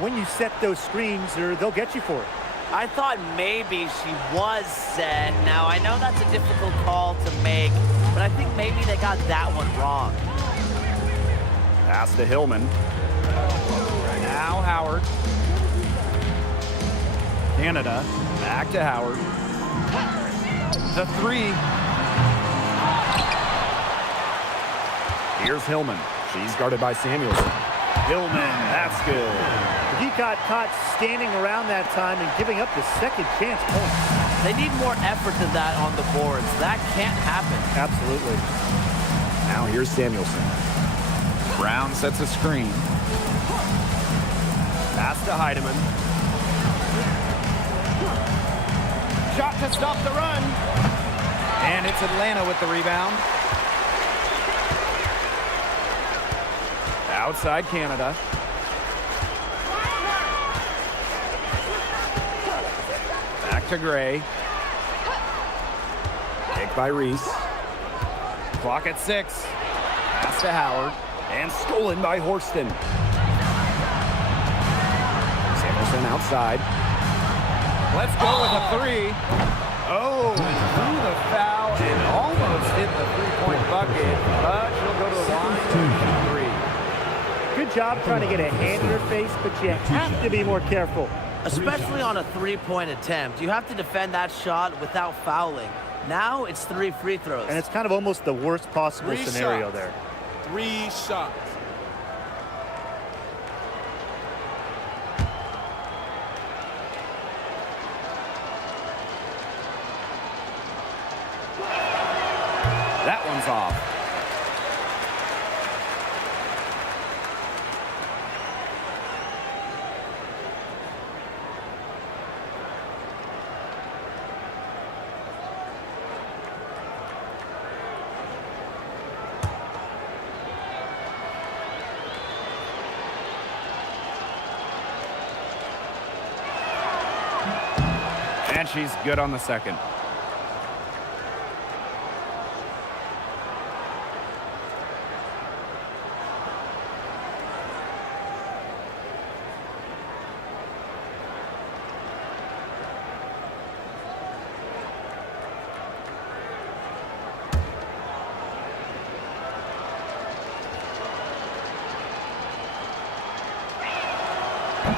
When you set those screens, they'll get you for it. I thought maybe she was set. Now, I know that's a difficult call to make, but I think maybe they got that one wrong. Pass to Hillman. Now Howard. Canada. Back to Howard. The 3. Here's Hillman. She's guarded by Samuelson. Hillman, that's good. He got caught standing around that time and giving up the second chance point. They need more effort than that on the boards. That can't happen. Absolutely. Now here's Samuelson. Brown sets a screen. Pass to Heidemann. Shot to stop the run. And it's Atlanta with the rebound. Outside Canada. Back to Gray. Pick by Reese. Clock at 6. Pass to Howard. And stolen by Horston. Samuelson outside. Let's go with a 3. Oh, and threw the foul and almost hit the 3-point bucket, but she'll go to the line for 3. Good job trying to get a hand in her face, but you have to be more careful. Especially on a 3-point attempt. You have to defend that shot without fouling. Now it's 3 free throws. And it's kind of almost the worst possible scenario there. 3 shots. That one's off. And she's good on the second.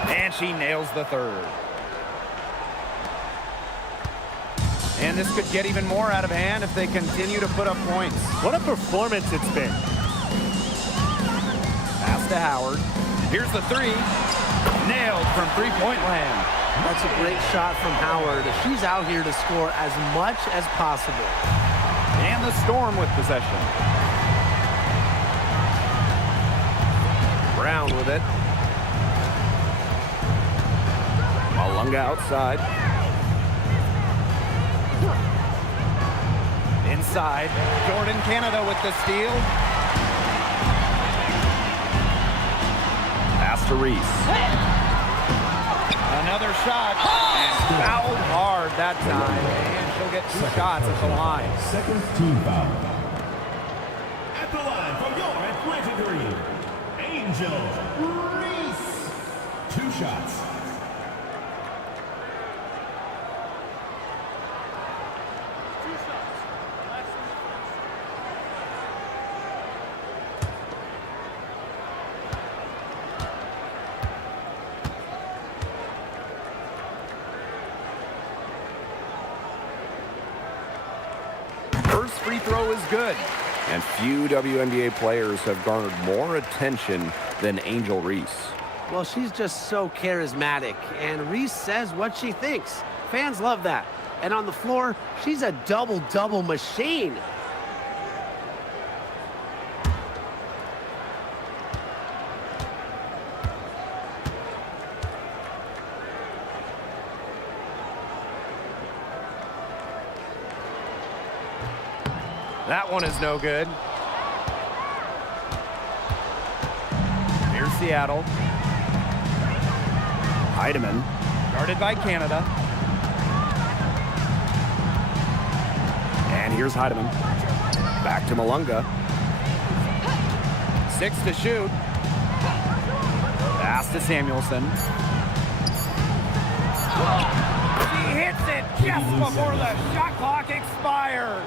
And she nails the 3rd. And this could get even more out of hand if they continue to put up points. What a performance it's been. Pass to Howard. Here's the 3. Nailed from 3-point land. That's a great shot from Howard. She's out here to score as much as possible. And the Storm with possession. Brown with it. Malunga outside. Inside, Jordan Canada with the steal. Pass to Reese. Another shot. And fouled hard that time. And she'll get 2 shots at the line. Second team foul. At the line from your Atlanta Green, Angel Reese. 2 shots. first free throw is good. And few WNBA players have garnered more attention than Angel Reese. Well, she's just so charismatic, and Reese says what she thinks. Fans love that. And on the floor, she's a double-double machine. That one is no good. Here's Seattle. Heidemann. Guarded by Canada. And here's Heidemann. Back to Malunga. 6 to shoot. Pass to Samuelson. She hits it just before the shot clock expires.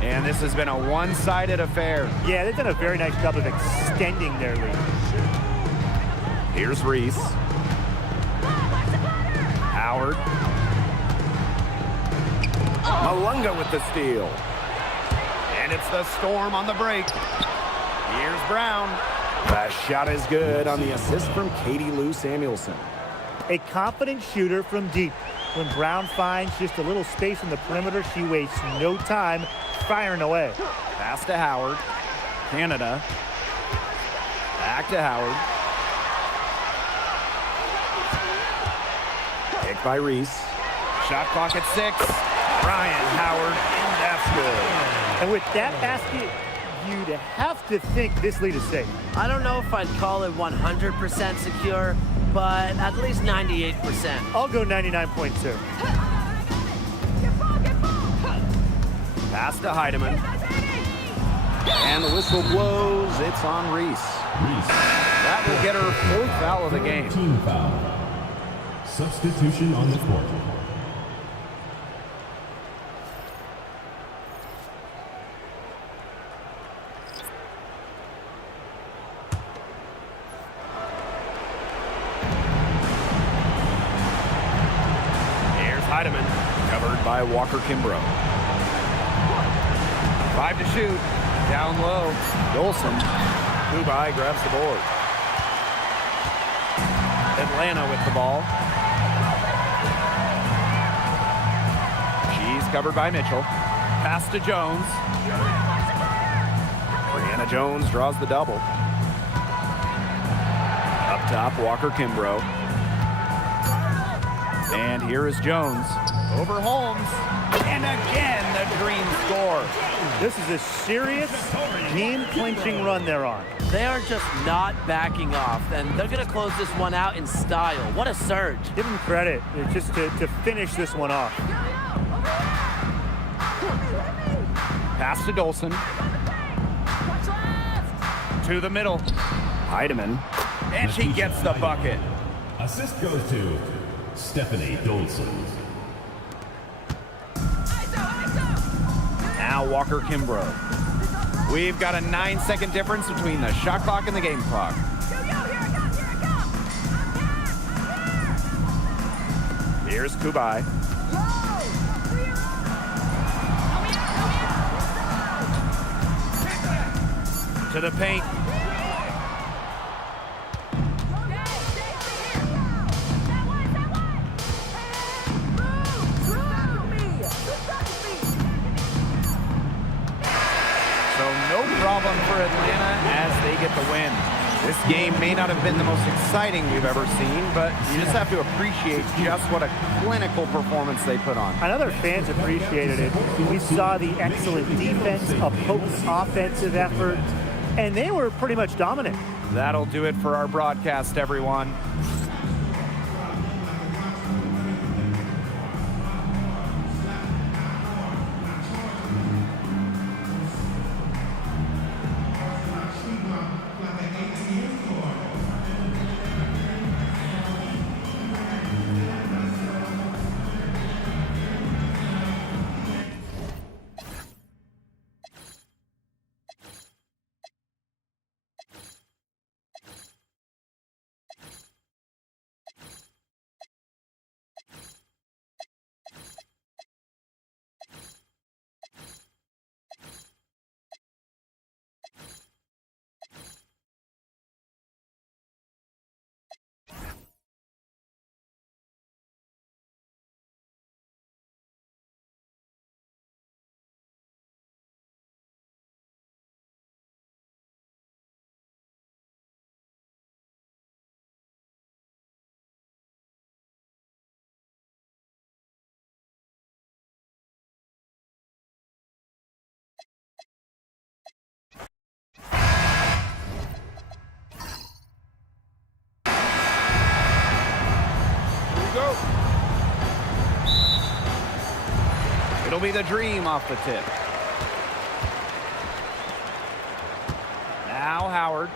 And this has been a one-sided affair. Yeah, they've done a very nice job of extending their lead. Here's Reese. Howard. Malunga with the steal. And it's the Storm on the break. Here's Brown. That shot is good on the assist from Katie Lou Samuelson. A confident shooter from deep. When Brown finds just a little space in the perimeter, she wastes no time firing away. Pass to Howard. Canada. Back to Howard. Picked by Reese. Shot clock at 6. Ryan Howard, and that's good. And with that basket, you'd have to think this lead is safe. I don't know if I'd call it 100% secure, but at least 98%. I'll go 99.2. Pass to Heidemann. And the whistle blows. It's on Reese. That will get her 4th foul of the game. Team foul. Substitution on the court. Here's Heidemann, Covered by Walker Kimbrough. 5 to shoot. Down low. Dolson. Kubai grabs the board. Atlanta with the ball. She's covered by Mitchell. Pass to Jones. Brianna Jones draws the double. Up top, Walker Kimbrough. And here is Jones. Over Holmes. And again, the Dream score. This is a serious game-clinching run they're on. They are just not backing off, and they're going to close this one out in style. What a surge. Give them credit just to finish this one off. Pass to Dolson. To the middle. Heidemann. And she gets the bucket. Assist goes to Stephanie Dolson. Now Walker Kimbrough. We've got a 9-second difference between the shot clock and the game clock. Here's Kubai. To the paint. So no problem for Atlanta as they get the win. This game may not have been the most exciting we've ever seen, but you just have to appreciate just what a clinical performance they put on. I know their fans appreciated it. We saw the excellent defense, a potent offensive effort, and they were pretty much dominant. That'll do it for our broadcast, everyone. She'll be the dream off the tip. Now Howard.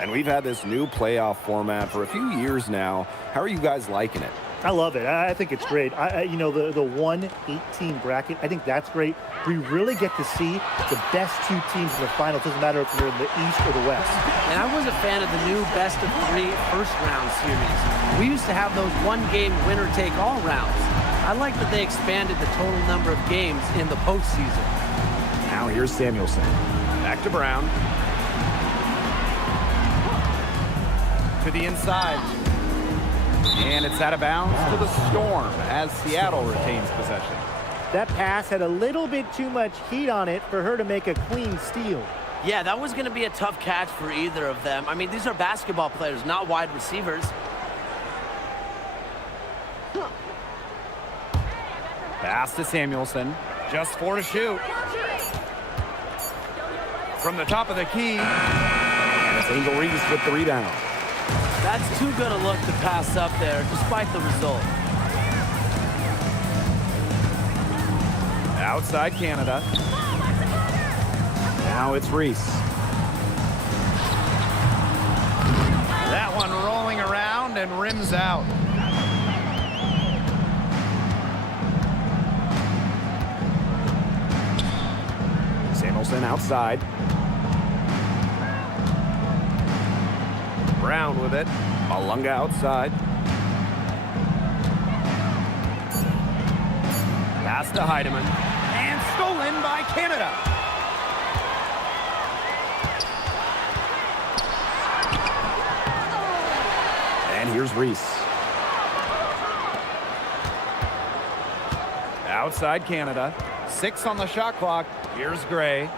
And we've had this new playoff format for a few years now. How are you guys liking it? I love it. I think it's great. You know, the 1-18 bracket, I think that's great. We really get to see the best two teams in the final. It doesn't matter if you're in the East or the West. And I was a fan of the new best-of-3 first-round series. We used to have those one-game winner-take-all rounds. I like that they expanded the total number of games in the postseason. Now here's Samuelson. Back to Brown. To the inside. And it's out of bounds to the Storm as Seattle retains possession. That pass had a little bit too much heat on it for her to make a clean steal. Yeah, that was going to be a tough catch for either of them. I mean, these are basketball players, not wide receivers. Pass to Samuelson. Just 4 to shoot. From the top of the key. And it's Angel Reese with the rebound. That's too good a look to pass up there, despite the result. Outside Canada. Now it's Reese. That one rolling around and rims out. Samuelson outside. Brown with it. Malunga outside. Pass to Heidemann. And stolen by Canada. And here's Reese. Outside Canada. 6 on the shot clock. Here's Gray.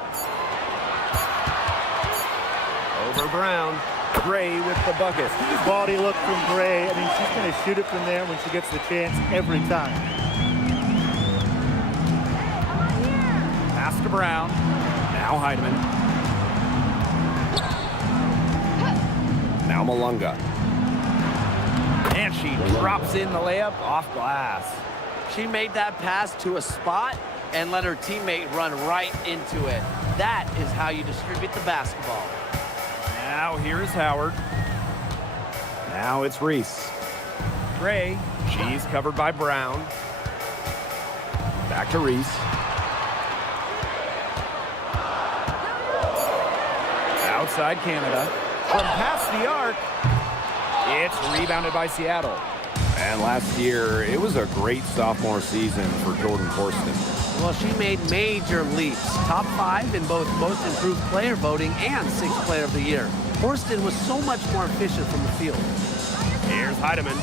Over Brown. Gray with the bucket. Quality look from Gray. I mean, she's going to shoot it from there when she gets the chance every time. Pass to Brown. Now Heidemann. Now Malunga. And she drops in the layup off glass. She made that pass to a spot and let her teammate run right into it. That is how you distribute the basketball. Now here's Howard. Now it's Reese. Gray. She's covered by Brown. Back to Reese. Outside Canada. From past the arc. It's rebounded by Seattle. And last year, it was a great sophomore season for Jordan Horston. Well, she made major leaps. Top 5 in both most improved player voting and 6th player of the year. Horston was so much more efficient from the field. Here's Heidemann.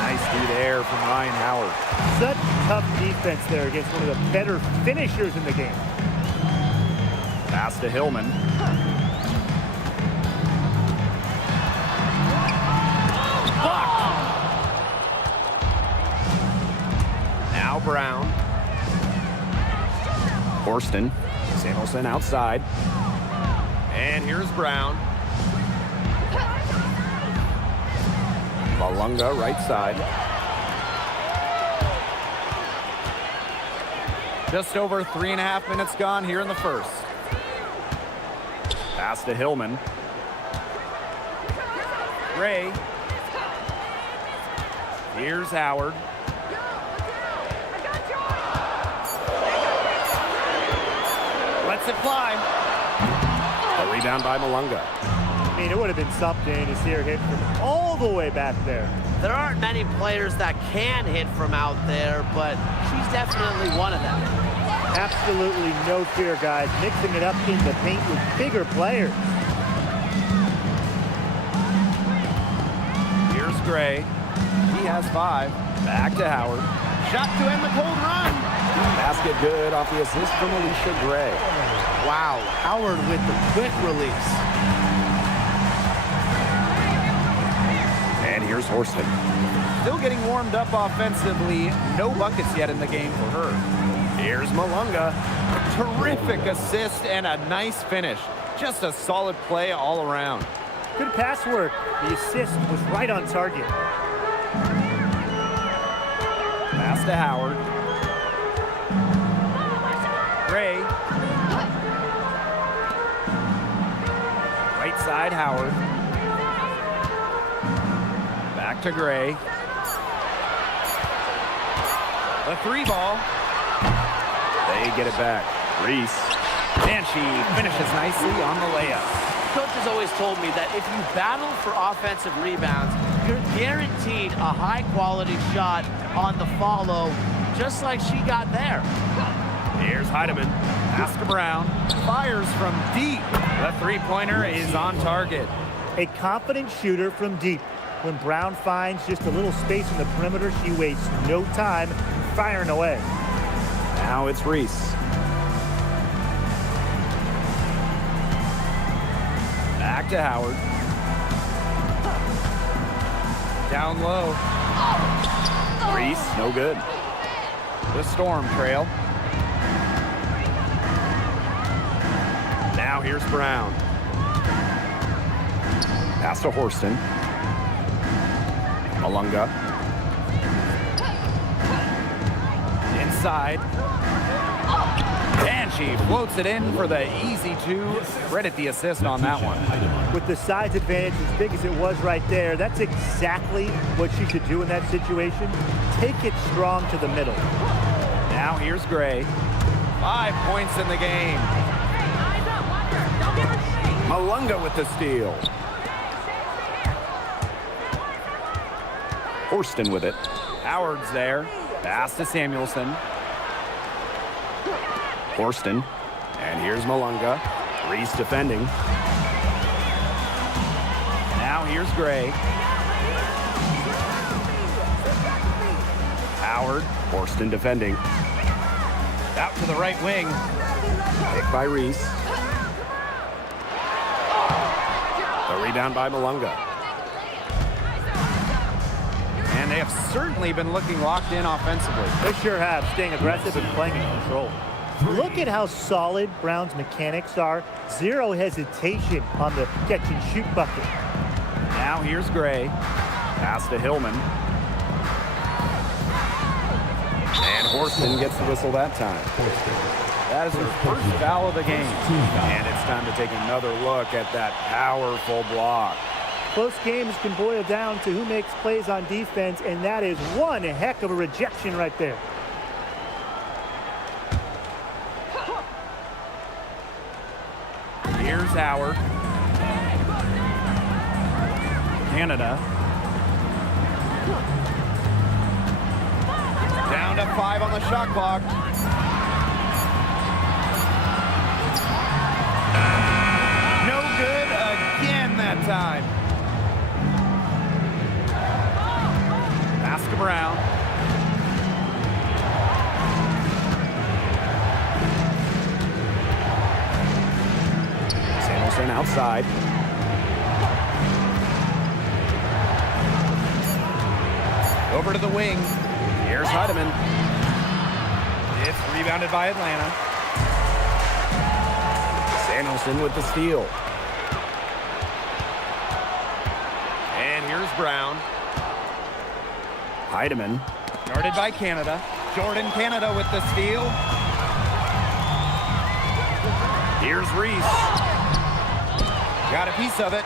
Nice D there from Ryan Howard. Such tough defense there against one of the better finishers in the game. Pass to Hillman. Now Brown. Horston. Samuelson outside. And here's Brown. Malunga right side. Just over 3.5 minutes gone here in the first. Pass to Hillman. Gray. Here's Howard. Lets it fly. A rebound by Malunga. I mean, it would have been something to see her hit from all the way back there. There aren't many players that can hit from out there, but she's definitely one of them. Absolutely no fear, guys. Mixing it up in the paint with bigger players. Here's Gray. He has 5. Back to Howard. Shot to end the cold run. Basket good off the assist from Alicia Gray. Wow, Howard with the quick release. And here's Horston. Still getting warmed up offensively. No buckets yet in the game for her. Here's Malunga. Terrific assist and a nice finish. Just a solid play all around. Good pass work. The assist was right on target. Pass to Howard. Gray. Right side, Howard. Back to Gray. The 3 ball. They get it back. Reese. And she finishes nicely on the layup. Coach has always told me that if you battle for offensive rebounds, you're guaranteed a high-quality shot on the follow, just like she got there. Here's Heidemann. Pass to Brown. Fires from deep. The 3-pointer is on target. A confident shooter from deep. When Brown finds just a little space in the perimeter, she wastes no time firing away. Now it's Reese. Back to Howard. Down low. Reese, no good. The Storm trail. Now here's Brown. Pass to Horston. Malunga. Inside. And she floats it in for the easy 2. Credit the assist on that one. With the size advantage as big as it was right there, that's exactly what she should do in that situation. Take it strong to the middle. Now here's Gray. 5 points in the game. Malunga with the steal. Horston with it. Howard's there. Pass to Samuelson. Horston. And here's Malunga. Reese defending. Now here's Gray. Howard. Horston defending. Out to the right wing. Pick by Reese. The rebound by Malunga. And they have certainly been looking locked in offensively. They sure have, staying aggressive and playing in control. Look at how solid Brown's mechanics are. Zero hesitation on the catch-and-shoot bucket. Now here's Gray. Pass to Hillman. And Horston gets the whistle that time. That is her first foul of the game. And it's time to take another look at that powerful block. Close games can boil down to who makes plays on defense, and that is one heck of a rejection right there. Here's Howard. Canada. Down to 5 on the shot clock. No good again that time. Pass to Brown. Samuelson outside. Over to the wing. Here's Heidemann. It's rebounded by Atlanta. Samuelson with the steal. And here's Brown. Heidemann. Guarded by Canada. Jordan Canada with the steal. Here's Reese. Got a piece of it.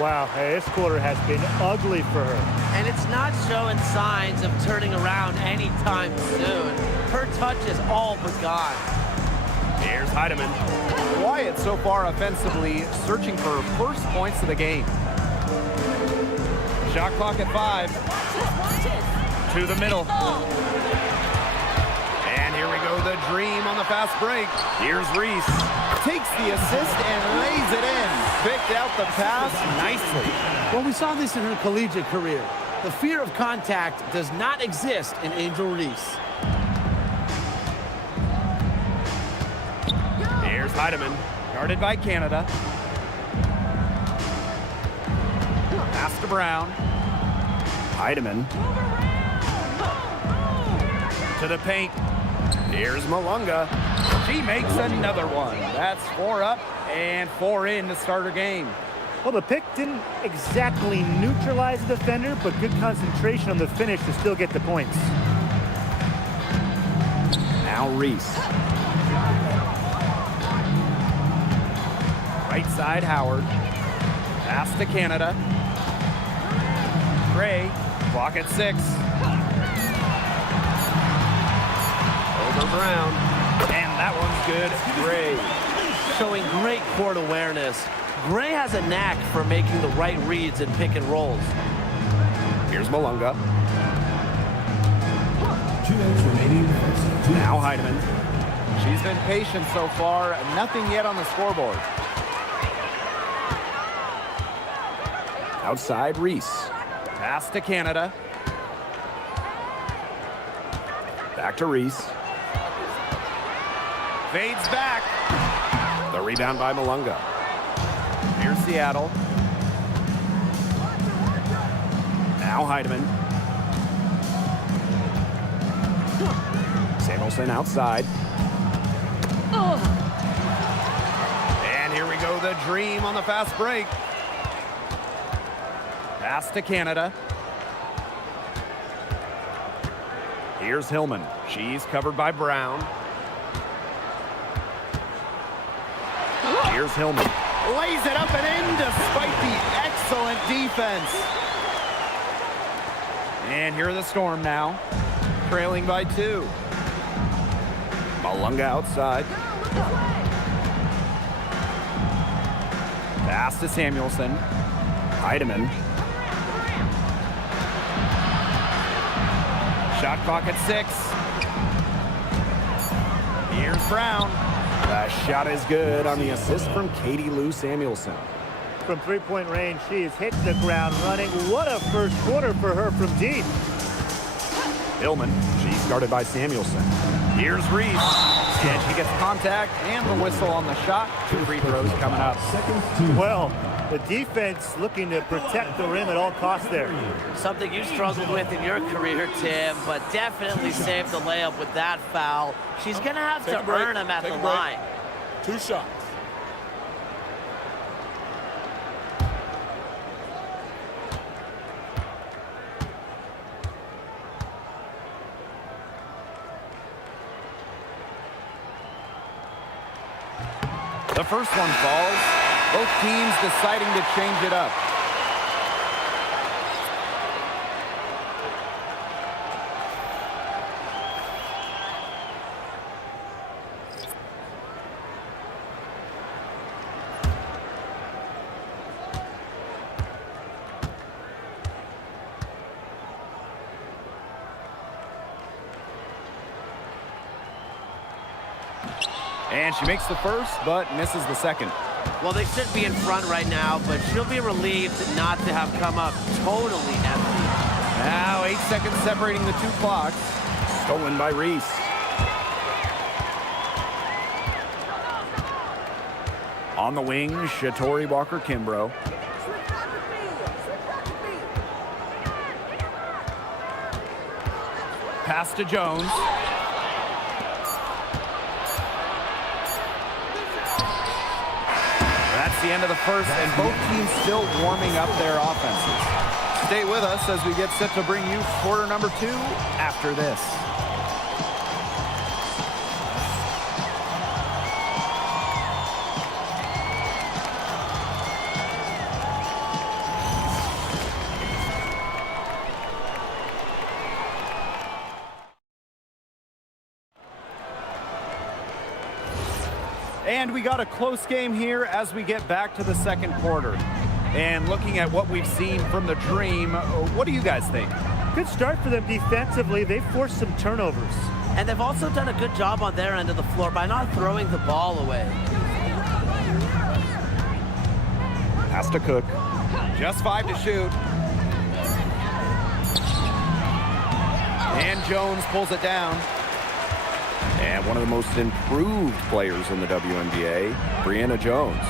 Wow, hey, this quarter has been ugly for her. And it's not showing signs of turning around anytime soon. Her touch is all but gone. Here's Heidemann. Quiet so far offensively, searching for first points of the game. Shot clock at 5. To the middle. And here we go, the dream on the fast break. Here's Reese. Takes the assist and lays it in. Picked out the pass nicely. Well, we saw this in her collegiate career. The fear of contact does not exist in Angel Reese. Here's Heidemann. Guarded by Canada. Pass to Brown. Heidemann. To the paint. Here's Malunga. She makes another one. That's 4 up And 4 in to start her game. Well, the pick didn't exactly neutralize the defender, but good concentration on the finish to still get the points. Now Reese. Right side, Howard. Pass to Canada. Gray, clock at 6. Over Brown. And that one's good. Gray. Showing great court awareness. Gray has a knack for making the right reads and pick and rolls. Here's Malunga. 2 minutes remaining. Now Heidemann. She's been patient so far. Nothing yet on the scoreboard. Outside, Reese. Pass to Canada. Back to Reese. Fades back. The rebound by Malunga. Here's Seattle. Now Heidemann. Samuelson outside. And here we go, the dream on the fast break. Pass to Canada. Here's Hillman. She's covered by Brown. Here's Hillman. Lays it up and in despite the excellent defense. And here are the Storm now, trailing by 2. Malunga outside. Pass to Samuelson. Heidemann. Shot clock at 6. Here's Brown. That shot is good on the assist from Katie Lou Samuelson. From three-point range, she has hit the ground running. What a first quarter for her from deep. Hillman. She's guarded by Samuelson. Here's Reese. And she gets contact and the whistle on the shot. 2 free throws coming up. Well, the defense looking to protect the rim at all costs there. Something you struggled with in your career, Tim, but definitely saved the layup with that foul. She's going to have to earn them at the line. 2 shots. The first one falls. Both teams deciding to change it up. And she makes the first, but misses the second. Well, they should be in front right now, but she'll be relieved not to have come up totally empty. Now 8 seconds separating the 2 clocks. Stolen by Reese. On the wing, Shatori Walker-Kimbrough. Pass to Jones. That's the end of the first, and both teams still warming up their offenses. Stay with us as we get set to bring you quarter number 2 after this. And we got a close game here as we get back to the second quarter. And looking at what we've seen from the Dream, what do you guys think? Good start for them defensively. They forced some turnovers. And they've also done a good job on their end of the floor by not throwing the ball away. Pass to Cook. Just 5 to shoot. And Jones pulls it down. And one of the most improved players in the WNBA, Brianna Jones.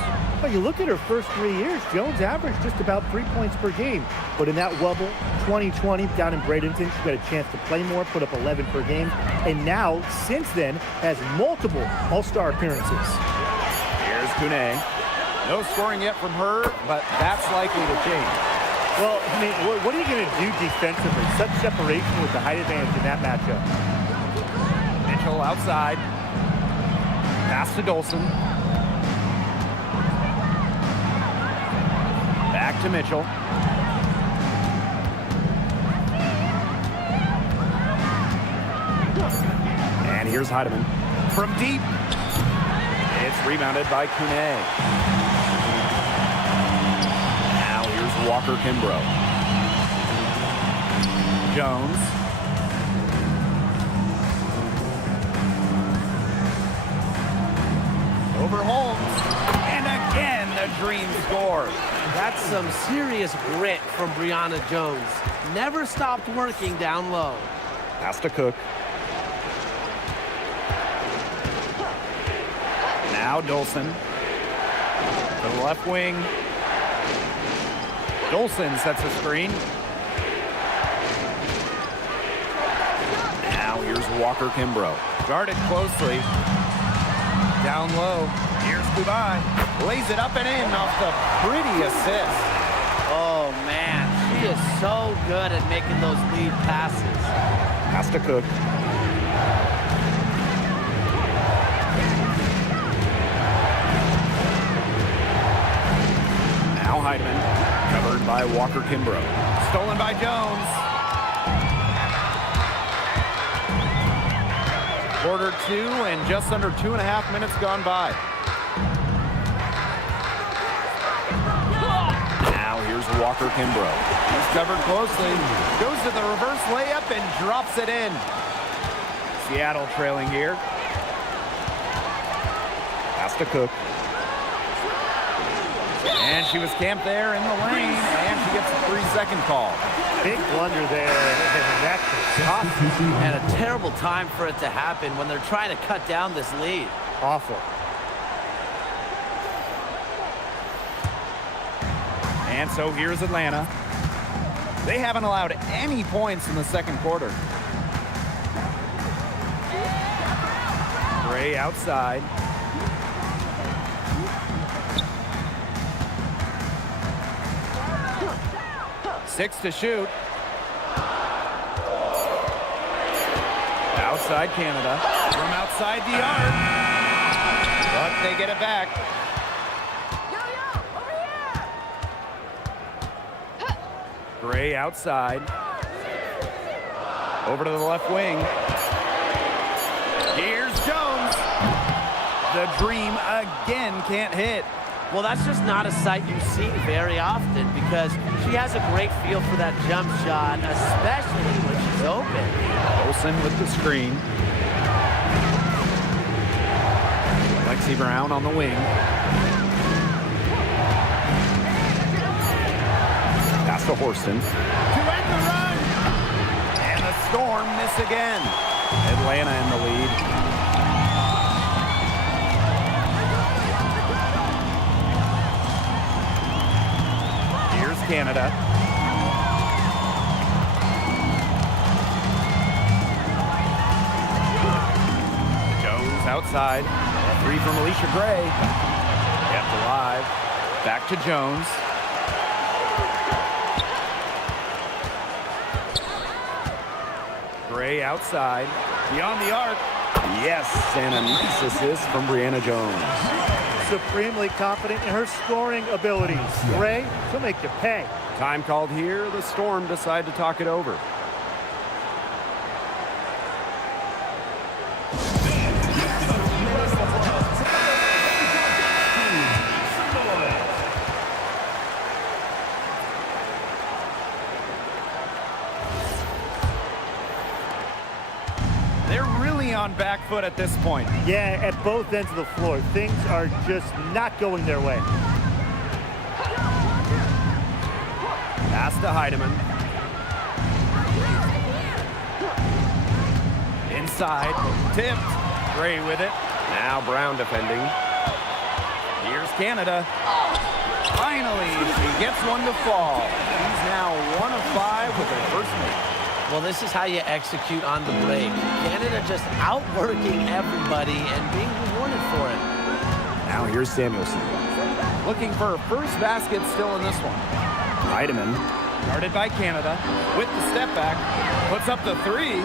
But you look at her first 3 years, Jones averaged just about 3 points per game. But in that wobble, 2020 down in Bradenton, she got a chance to play more, put up 11 per game. And now, since then, has multiple All-Star appearances. Here's Kune. No scoring yet from her, but that's likely to change. Well, I mean, what are you going to do defensively? Such separation with the height advantage in that matchup. Mitchell outside. Pass to Dolson. Back to Mitchell. And here's Heidemann. From deep. It's rebounded by Kune. Now here's Walker Kimbrough. Jones. Over Holmes. And again, the Dream score. That's some serious grit from Brianna Jones. Never stopped working down low. Pass to Cook. Now Dolson. To the left wing. Dolson sets a screen. Now here's Walker Kimbrough. Guarded closely. Down low. Here's Kubai. Lays it up and in off the pretty assist. Oh, man. She is so good at making those lead passes. Pass to Cook. Now Heidemann. Covered by Walker Kimbrough. Stolen by Jones. Quarter 2 and just under 2.5 minutes gone by. Now here's Walker Kimbrough. He's covered closely. Goes to the reverse layup and drops it in. Seattle trailing here. Pass to Cook. And she was camped there in the lane, and she gets a 3-second call. Big blunder there. That's tough. And a terrible time for it to happen when they're trying to cut down this lead. Awful. And so here's Atlanta. They haven't allowed any points in the second quarter. Gray outside. Six to shoot. Outside Canada. From outside the arc. But they get it back. Gray outside. Over to the left wing. Here's Jones. The Dream again can't hit. Well, that's just not a sight you see very often because she has a great feel for that jump shot, especially when she's open. Olsen with the screen. Lexi Brown on the wing. Pass to Horston. To end the run! And the Storm miss again. Atlanta in the lead. Here's Canada. Jones outside. A three from Alicia Gray. Kept alive. Back to Jones. Gray outside. Beyond the arc. Yes, and a nice assist from Brianna Jones. Supremely confident in her scoring abilities. Gray, she'll make you pay. Time called here. The Storm decide to talk it over. They're really on back foot at this point. Yeah, at both ends of the floor. Things are just not going their way. Pass to Heidemann. Inside. Tipped. Gray with it. Now Brown defending. Here's Canada. Finally, she gets one to fall. She's now 1 of 5 with her first make. Well, this is how you execute on the break. Canada just outworking everybody and being rewarded for it. Now here's Samuelson. Looking for her first basket still in this one. Heidemann. Guarded by Canada. With the step back. Puts up the three.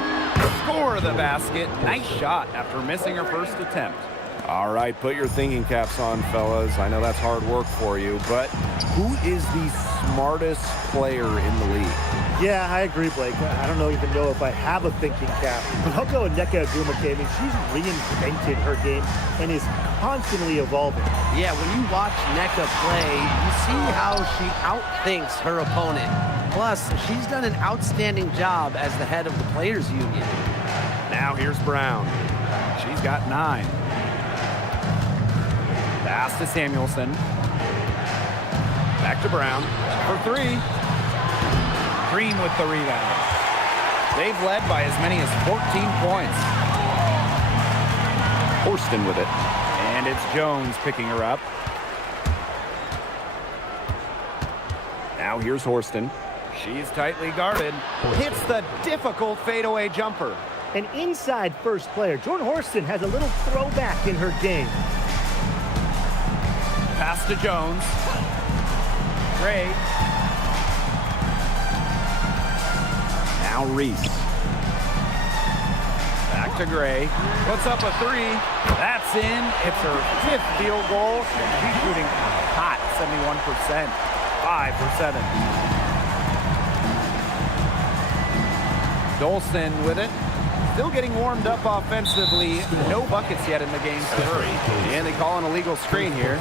Score the basket. Nice shot after missing her first attempt. All right, put your thinking caps on, fellas. I know that's hard work for you, but who is the smartest player in the league? Yeah, I agree, Blake. I don't even know if I have a thinking cap, but I'll go with Nneka Ogwumike. I mean, she's reinvented her game and is constantly evolving. Yeah, when you watch Nneka play, you see how she outthinks her opponent. Plus, she's done an outstanding job as the head of the Players Union. Now here's Brown. She's got 9. Pass to Samuelson. Back to Brown for 3. Green with the rebound. They've led by as many as 14 points. Horston with it. And it's Jones picking her up. Now here's Horston. She's tightly guarded. Hits the difficult fadeaway jumper. An inside first player. Jordan Horston has a little throwback in her game. Pass to Jones. Gray. Now Reese. Back to Gray. Puts up a 3. That's in. It's her 5th field goal. She's shooting hot, 71%. 5 for 7. Dolson with it. Still getting warmed up offensively. No buckets yet in the game for her. And they call an illegal screen here.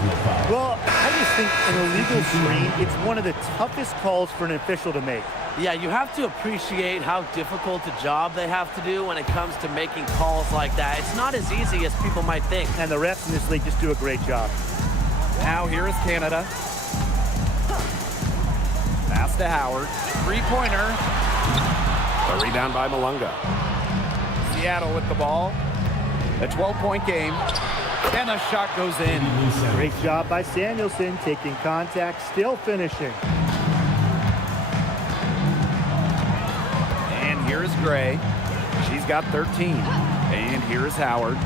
Well, I just think an illegal screen, it's one of the toughest calls for an official to make. Yeah, you have to appreciate how difficult a job they have to do when it comes to making calls like that. It's not as easy as people might think. And the refs in this league just do a great job. Now here is Canada. Pass to Howard. 3-pointer. The rebound by Malunga. Seattle with the ball. A 12-point game. And the shot goes in. Great job by Samuelson, taking contact, still finishing. And here's Gray. She's got 13. And here's Howard.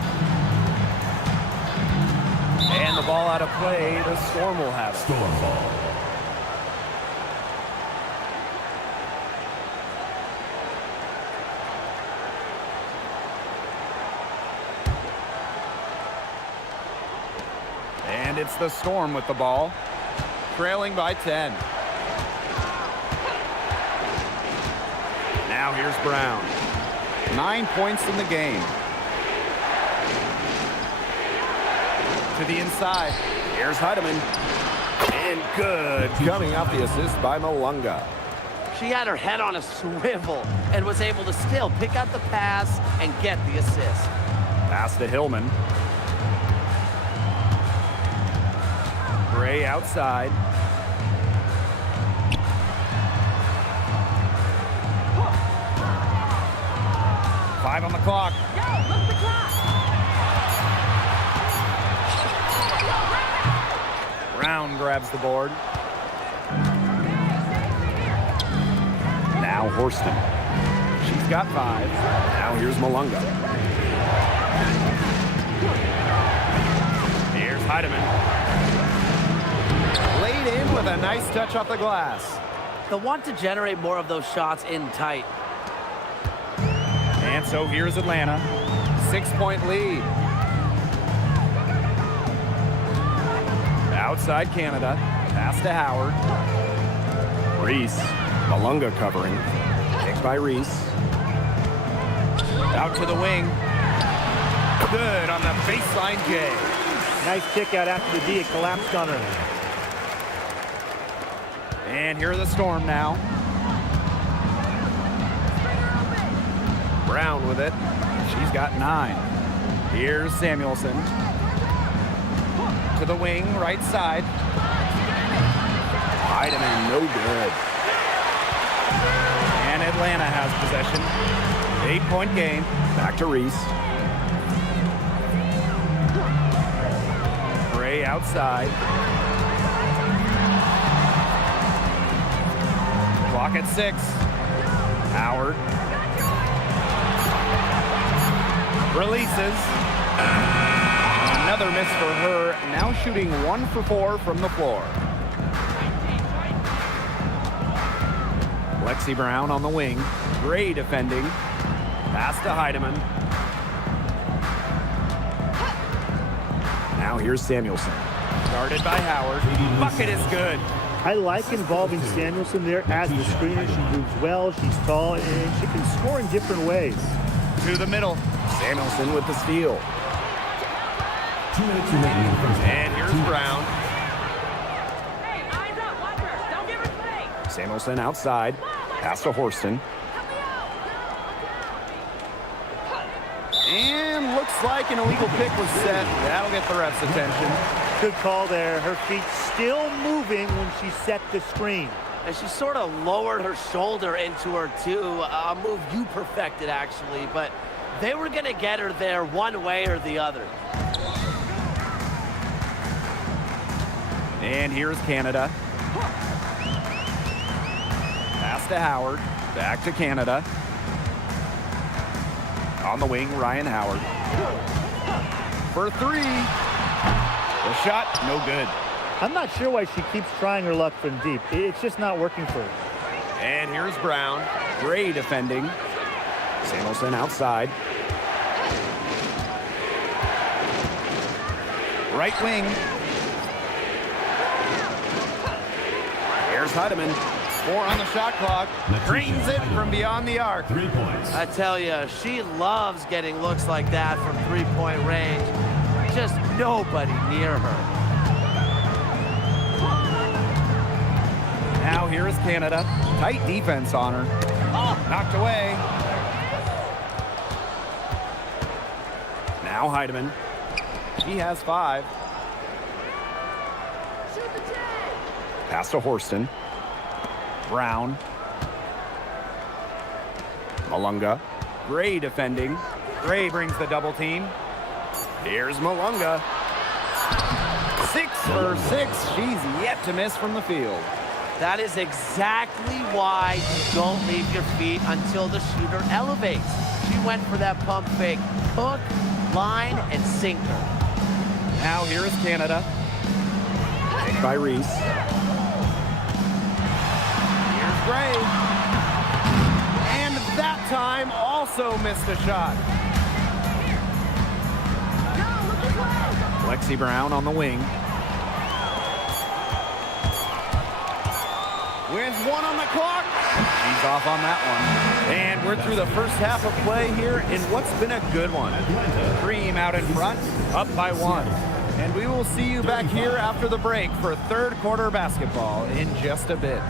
And the ball out of play. The Storm will have it. Storm ball. And it's the Storm with the ball. Trailing by 10. Now here's Brown. 9 points in the game. To the inside. Here's Heidemann. And good. Coming off the assist by Malunga. She had her head on a swivel and was able to still pick out the pass and get the assist. Pass to Hillman. Gray outside. Five on the clock. Brown grabs the board. Now Horston. She's got 5. Now here's Malunga. Here's Heidemann. Laid in with a nice touch off the glass. They'll want to generate more of those shots in tight. And so here's Atlanta. 6-point lead. Outside Canada. Pass to Howard. Reese. Malunga covering. Kicked by Reese. Out to the wing. Good on the baseline J. Nice kick out after the D. It collapsed on her. And here are the Storm now. Brown with it. She's got 9. Here's Samuelson. To the wing, right side. Heidemann, no good. And Atlanta has possession. 8-point game. Back to Reese. Gray outside. Clock at 6. Howard. Releases. Another miss for her, now shooting 1 for 4 from the floor. Lexi Brown on the wing. Gray defending. Pass to Heidemann. Now here's Samuelson. Guarded by Howard. Bucket is good. I like involving Samuelson there as the screener. She moves well, she's tall, and she can score in different ways. To the middle. Samuelson with the steal. 2 minutes remaining in the first half. And here's Brown. Hey, eyes up, watch her. Don't give her space. Samuelson outside. Pass to Horston. And looks like an illegal pick was set. That'll get the ref's attention. Good call there. Her feet still moving when she set the screen. And she sort of lowered her shoulder into her, too. A move you perfected, actually. But they were going to get her there one way or the other. And here's Canada. Pass to Howard. Back to Canada. On the wing, Ryan Howard. For 3. The shot, no good. I'm not sure why she keeps trying her luck from deep. It's just not working for her. And here's Brown. Gray defending. Samuelson outside. Right wing. Here's Heidemann. 4 on the shot clock. Drains it from beyond the arc. 3 points. I tell you, she loves getting looks like that from three-point range. Just nobody near her. Now here is Canada. Tight defense on her. Knocked away. Now Heidemann. She has 5. Pass to Horston. Brown. Malunga. Gray defending. Gray brings the double team. Here's Malunga. 6 for 6. She's yet to miss from the field. That is exactly why you don't leave your feet until the shooter elevates. She went for that pump fake. Hook, line, and sinker. Now here is Canada. Picked by Reese. Here's Gray. And that time also missed a shot. Lexi Brown on the wing. With 1 on the clock. She's off on that one. And we're through the first half of play here in what's been a good one. Cream out in front, up by 1. And we will see you back here after the break for third quarter basketball in just a bit.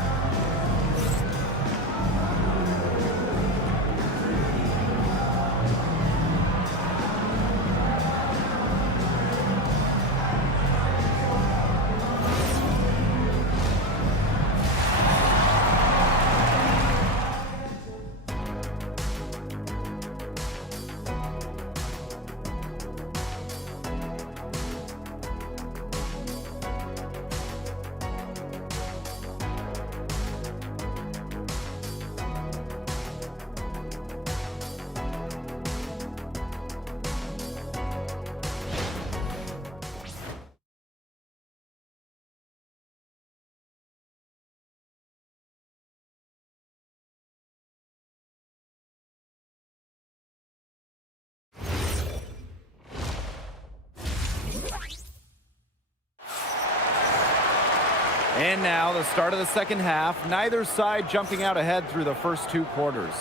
And now the start of the second half. Neither side jumping out ahead through the first 2 quarters.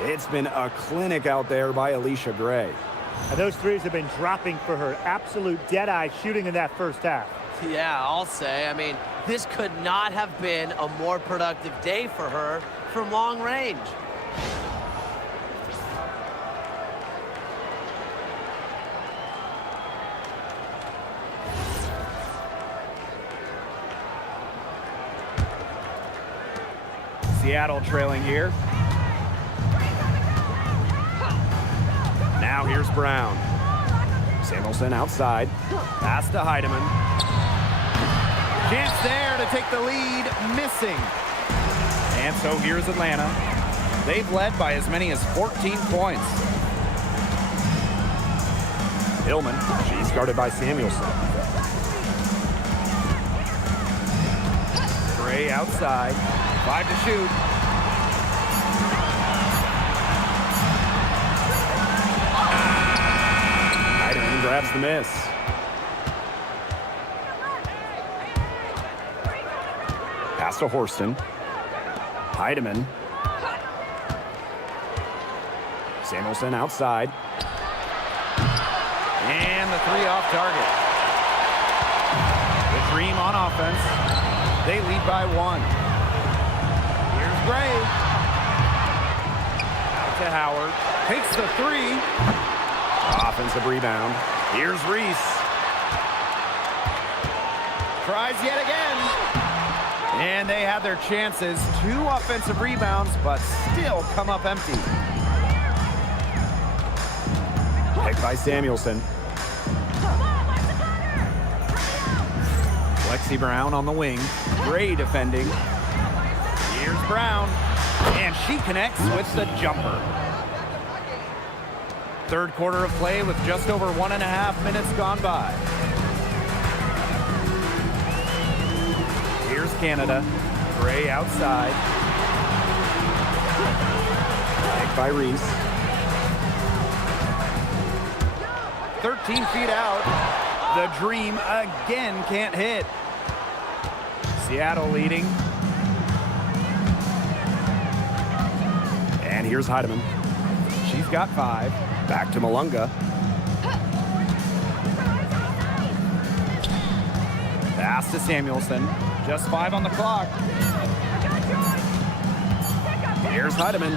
It's been a clinic out there by Alicia Gray. And those threes have been dropping for her. Absolute dead-eye shooting in that first half. Yeah, I'll say. I mean, this could not have been a more productive day for her from long range. Seattle trailing here. Now here's Brown. Samuelson outside. Pass to Heidemann. Chance there to take the lead, missing. And so here's Atlanta. They've led by as many as 14 points. Hillman, she's guarded by Samuelson. Gray outside, 5 to shoot. Heidemann grabs the miss. Pass to Horston. Heidemann. Samuelson outside. And the 3 off target. The Dream on offense. They lead by 1. Here's Gray. Out to Howard. Takes the 3. Offensive rebound. Here's Reese. Tries yet again. And they had their chances. 2 offensive rebounds, but still come up empty. Picked by Samuelson. Lexi Brown on the wing. Gray defending. Here's Brown. And she connects with the jumper. Third quarter of play with just over 1.5 minutes gone by. Here's Canada. Gray outside. Picked by Reese. 13 feet out. The Dream again can't hit. Seattle leading. And here's Heidemann. She's got 5. Back to Malunga. Pass to Samuelson. Just 5 on the clock. Here's Heidemann.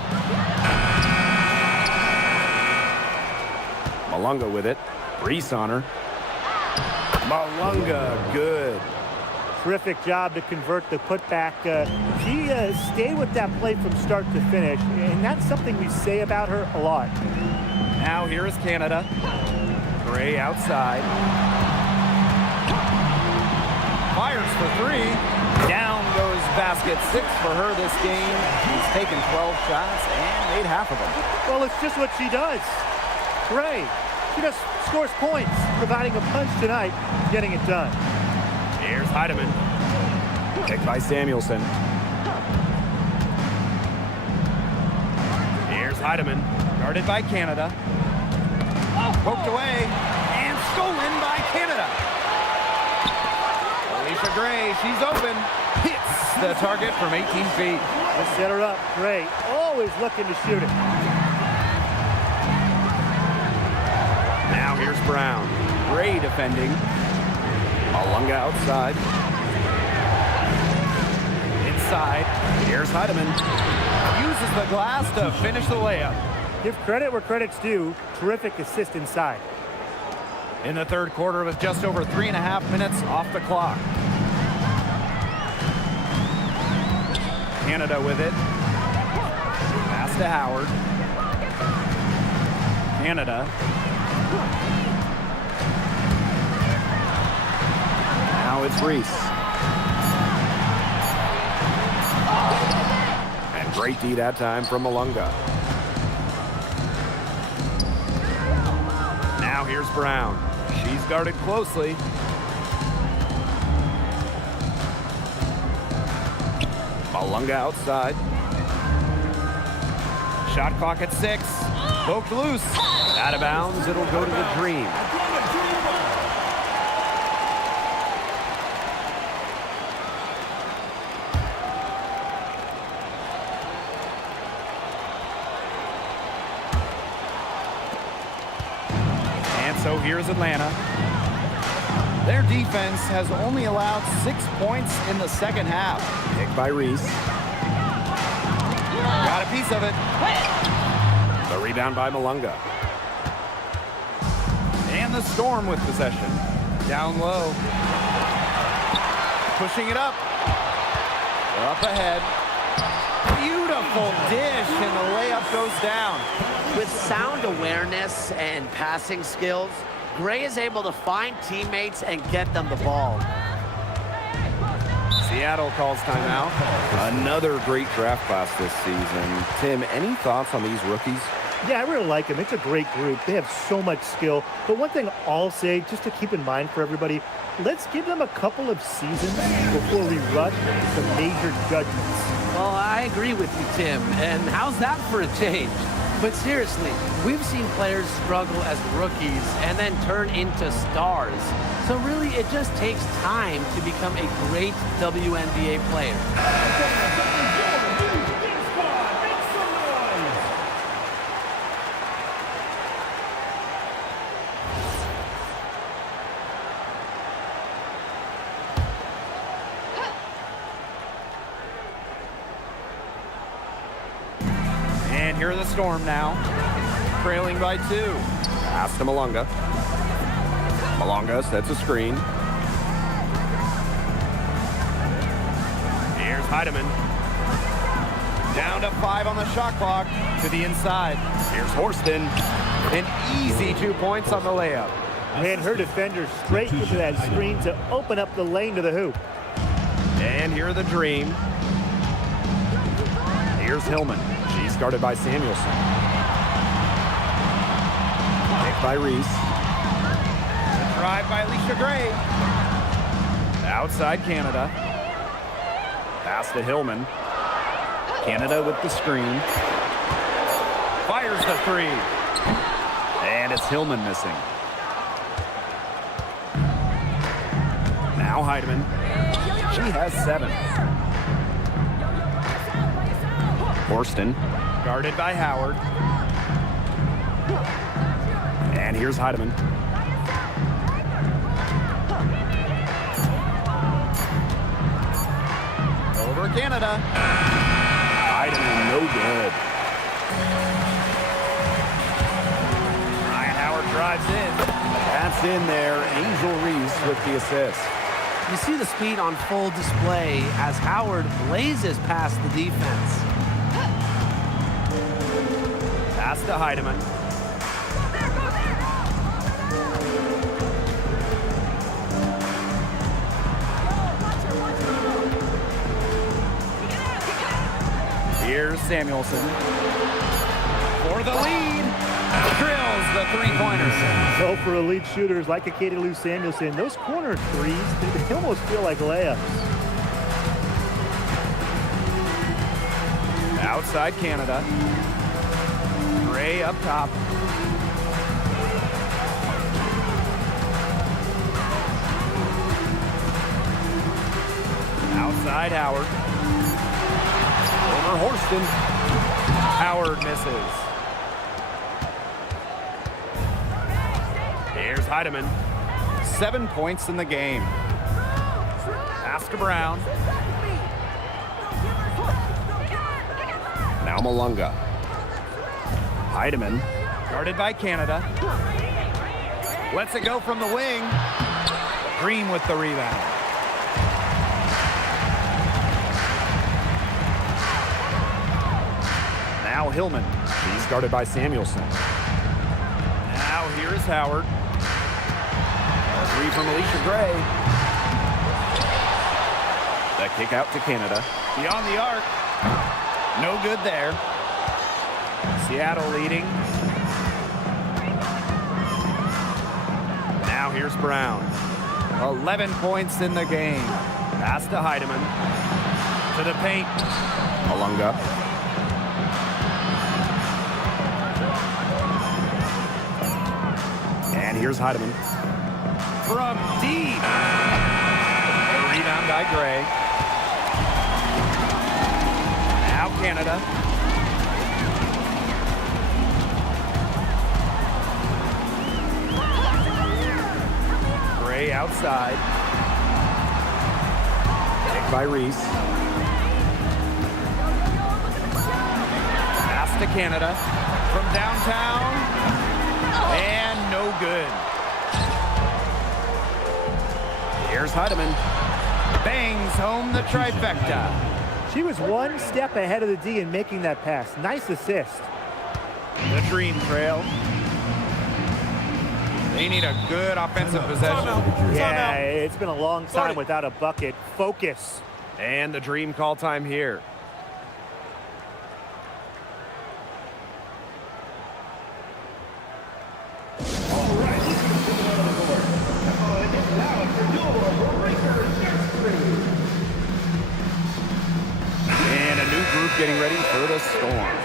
Malunga with it. Reese on her. Malunga, good. Terrific job to convert the putback. She stayed with that play from start to finish, and that's something we say about her a lot. Now here is Canada. Gray outside. Fires for 3. Down goes basket 6 for her this game. She's taken 12 shots and made half of them. Well, it's just what she does. Gray, she just scores points, providing a punch tonight, getting it done. Here's Heidemann. Picked by Samuelson. Here's Heidemann. Guarded by Canada. Poked away. And stolen by Canada. Alicia Gray, she's open. Hits the target from 18 feet. Let's set her up. Gray, always looking to shoot it. Now here's Brown. Gray defending. Malunga outside. Inside. Here's Heidemann. Uses the glass to finish the layup. Give credit where credit's due. Terrific assist inside. In the third quarter with just over 3.5 minutes off the clock. Canada with it. Pass to Howard. Canada. Now it's Reese. And great D that time from Malunga. Now here's Brown. She's guarded closely. Malunga outside. Shot clock at 6. Poked loose. Out of bounds. It'll go to the Dream. And so here's Atlanta. Their defense has only allowed 6 points in the second half. Picked by Reese. Got a piece of it. The rebound by Malunga. And the Storm with possession. Down low. Pushing it up. Up ahead. Beautiful dish, and the layup goes down. With sound awareness and passing skills, Gray is able to find teammates and get them the ball. Seattle calls timeout. Another great draft class this season. Tim, any thoughts on these rookies? Yeah, I really like them. It's a great group. They have so much skill. But one thing I'll say, just to keep in mind for everybody, let's give them a couple of seasons before we rush to major judgments. Well, I agree with you, Tim. And how's that for a change? But seriously, we've seen players struggle as rookies and then turn into stars. So really, it just takes time to become a great WNBA player. And here are the Storm now, trailing by 2. Pass to Malunga. Malunga sets a screen. Here's Heidemann. Down to 5 on the shot clock, to the inside. Here's Horston. An easy 2 points on the layup. Man, her defender straight into that screen to open up the lane to the hoop. And here are the Dream. Here's Hillman. She's guarded by Samuelson. Picked by Reese. The drive by Alicia Gray. Outside Canada. Pass to Hillman. Canada with the screen. Fires the 3. And it's Hillman missing. Now Heidemann. She has 7. Horston, guarded by Howard. And here's Heidemann. Over Canada. Heidemann, no good. Ryan Howard drives in. That's in there. Angel Reese with the assist. You see the speed on full display as Howard blazes past the defense. Pass to Heidemann. Here's Samuelson. For the lead. Drills the 3-pointer. So for elite shooters like a Katie Lou Samuelson, those corner threes, they almost feel like layups. Outside Canada. Gray up top. Outside Howard. Over Horston. Howard misses. Here's Heidemann. 7 points in the game. Pass to Brown. Now Malunga. Heidemann, guarded by Canada. Lets it go from the wing. Green with the rebound. Now Hillman. He's guarded by Samuelson. Now here's Howard. A 3 from Alicia Gray. The kick out to Canada. Beyond the arc. No good there. Seattle leading. Now here's Brown. 11 points in the game. Pass to Heidemann. To the paint. Malunga. And here's Heidemann. From deep. A rebound by Gray. Now Canada. Gray outside. Picked by Reese. Pass to Canada. From downtown. And no good. Here's Heidemann. Bangs home the trifecta. She was one step ahead of the D in making that pass. Nice assist. The Dream trail. They need a good offensive possession. Yeah, it's been a long time without a bucket. Focus. And the Dream call time here. Now for your Breaker history. And a new group getting ready for the Storm.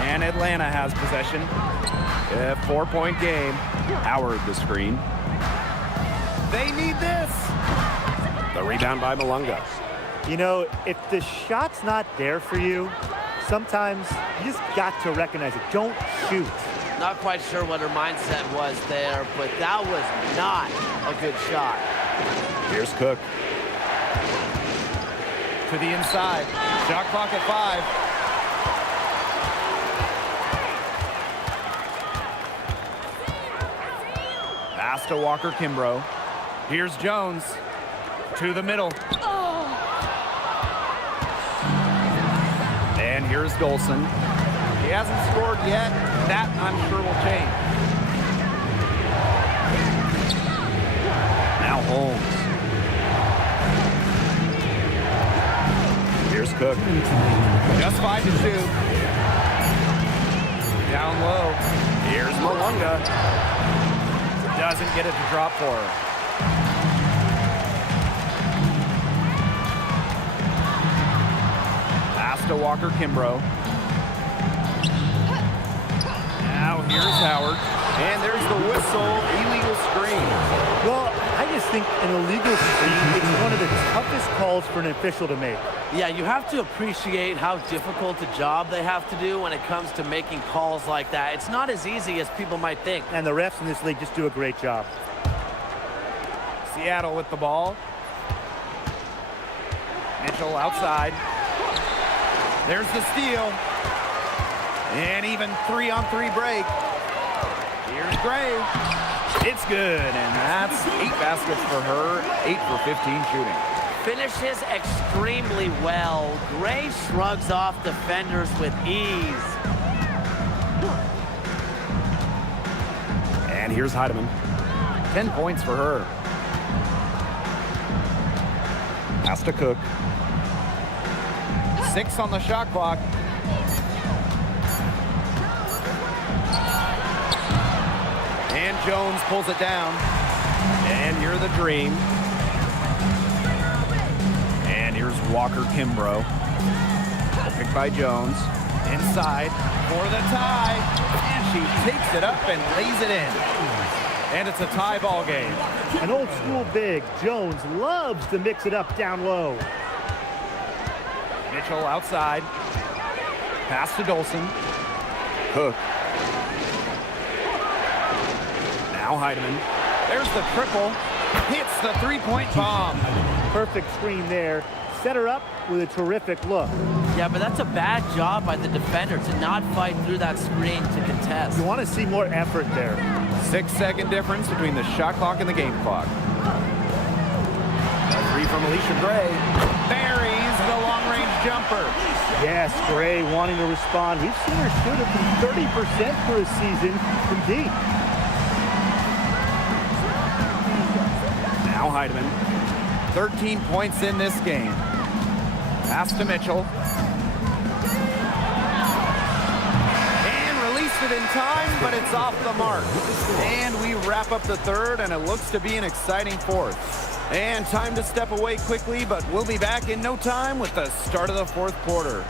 And Atlanta has possession. A 4-point game. Howard the screen. They need this. The rebound by Malunga. You know, if the shot's not there for you, sometimes you just got to recognize it. Don't shoot. Not quite sure what her mindset was there, but that was not a good shot. Here's Cook. To the inside. Shot clock at 5. Pass to Walker Kimbrough. Here's Jones. To the middle. And here's Golson. He hasn't scored yet. That, I'm sure, will change. Now Holmes. Here's Cook. Just 5 to shoot. Down low. Here's Malunga. Doesn't get it to drop for her. Pass to Walker Kimbrough. Now here's Howard. And there's the whistle. Illegal screen. Well, I just think an illegal screen is one of the toughest calls for an official to make. Yeah, you have to appreciate how difficult a job they have to do when it comes to making calls like that. It's not as easy as people might think. And the refs in this league just do a great job. Seattle with the ball. Mitchell outside. There's the steal. And even 3-on-3 break. Here's Gray. It's good, and that's 8 baskets for her, 8 for 15 shooting. Finishes extremely well. Gray shrugs off defenders with ease. And here's Heidemann. 10 points for her. Pass to Cook. 6 on the shot clock. And Jones pulls it down. And you're the dream. And here's Walker Kimbrough. Picked by Jones. Inside for the tie. And she takes it up and lays it in. And it's a tie ball game. An old school big. Jones loves to mix it up down low. Mitchell outside. Pass to Dolson. Cook. Now Heidemann. There's the triple. Hits the 3-point bomb. Perfect screen there. Set her up with a terrific look. Yeah, but that's a bad job by the defender to not fight through that screen to contest. You want to see more effort there. 6-second difference between the shot clock and the game clock. A 3 from Alicia Gray. Buries the long-range jumper. Yes, Gray wanting to respond. We've seen her shoot it from 30% for a season from deep. Now Heidemann. 13 points in this game. Pass to Mitchell. And released it in time, but it's off the mark. And we wrap up the third, and it looks to be an exciting fourth. And time to step away quickly, but we'll be back in no time with the start of the fourth quarter.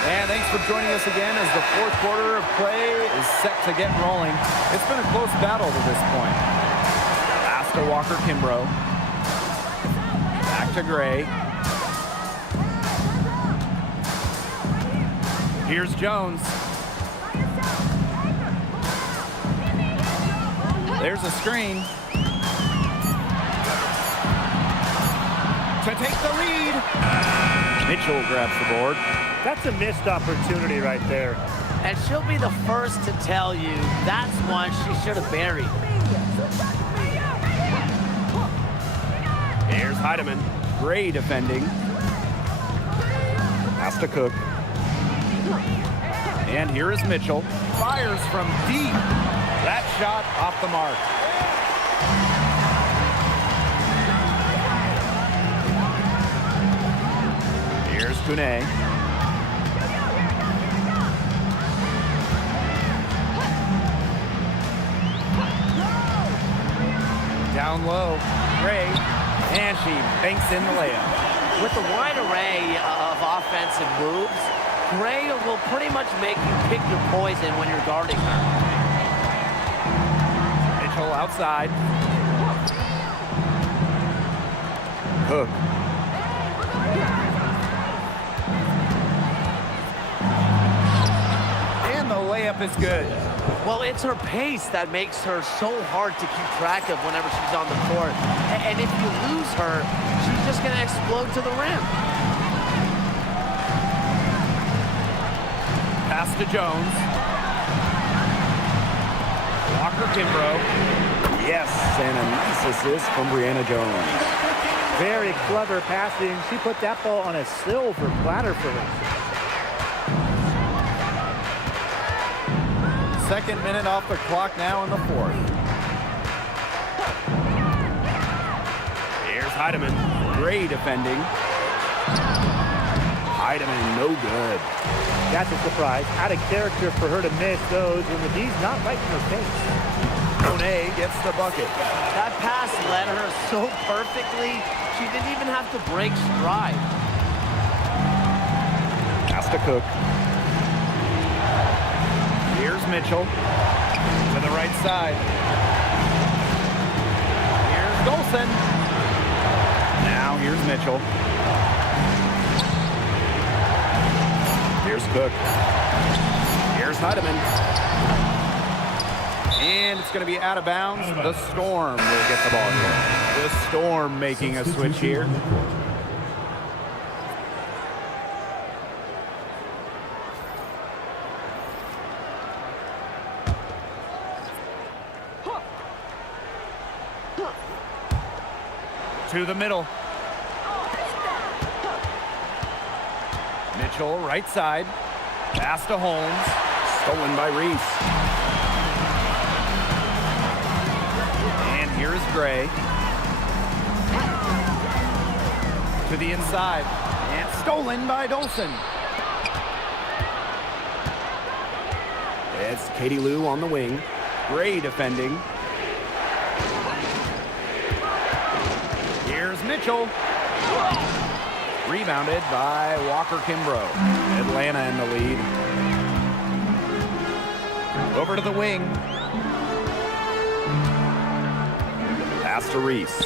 And thanks for joining us again as the fourth quarter of play is set to get rolling. It's been a close battle to this point. Pass to Walker Kimbrough. Back to Gray. Here's Jones. There's a screen. To take the lead. Mitchell grabs the board. That's a missed opportunity right there. And she'll be the first to tell you that's one she should have buried. Here's Heidemann. Gray defending. Has to Cook. And here is Mitchell. Fires from deep. That shot off the mark. Here's Kune. Down low. Gray. And she banks in the layup. With a wide array of offensive moves, Gray will pretty much make you pick your poison when you're guarding her. Mitchell outside. Cook. And the layup is good. Well, it's her pace that makes her so hard to keep track of whenever she's on the court. And if you lose her, she's just going to explode to the rim. Pass to Jones. Walker Kimbrough. Yes, and a nice assist from Brianna Jones. Very clever passing. She put that ball on a silver platter for her. Second minute off the clock now in the fourth. Here's Heidemann. Gray defending. Heidemann, no good. That's a surprise. Out of character for her to miss those when the D's not right in her face. Monet gets the bucket. That pass led her so perfectly, she didn't even have to break stride. Has to Cook. Here's Mitchell to the right side. Here's Golson. Now here's Mitchell. Here's Cook. Here's Heidemann. And it's going to be out of bounds. The Storm will get the ball here. The Storm making a switch here. To the middle. Mitchell, right side. Pass to Holmes. Stolen by Reese. And here's Gray. To the inside. And stolen by Dolson. It's Katie Lou on the wing. Gray defending. Here's Mitchell. Rebounded by Walker Kimbrough. Atlanta in the lead. Over to the wing. Pass to Reese.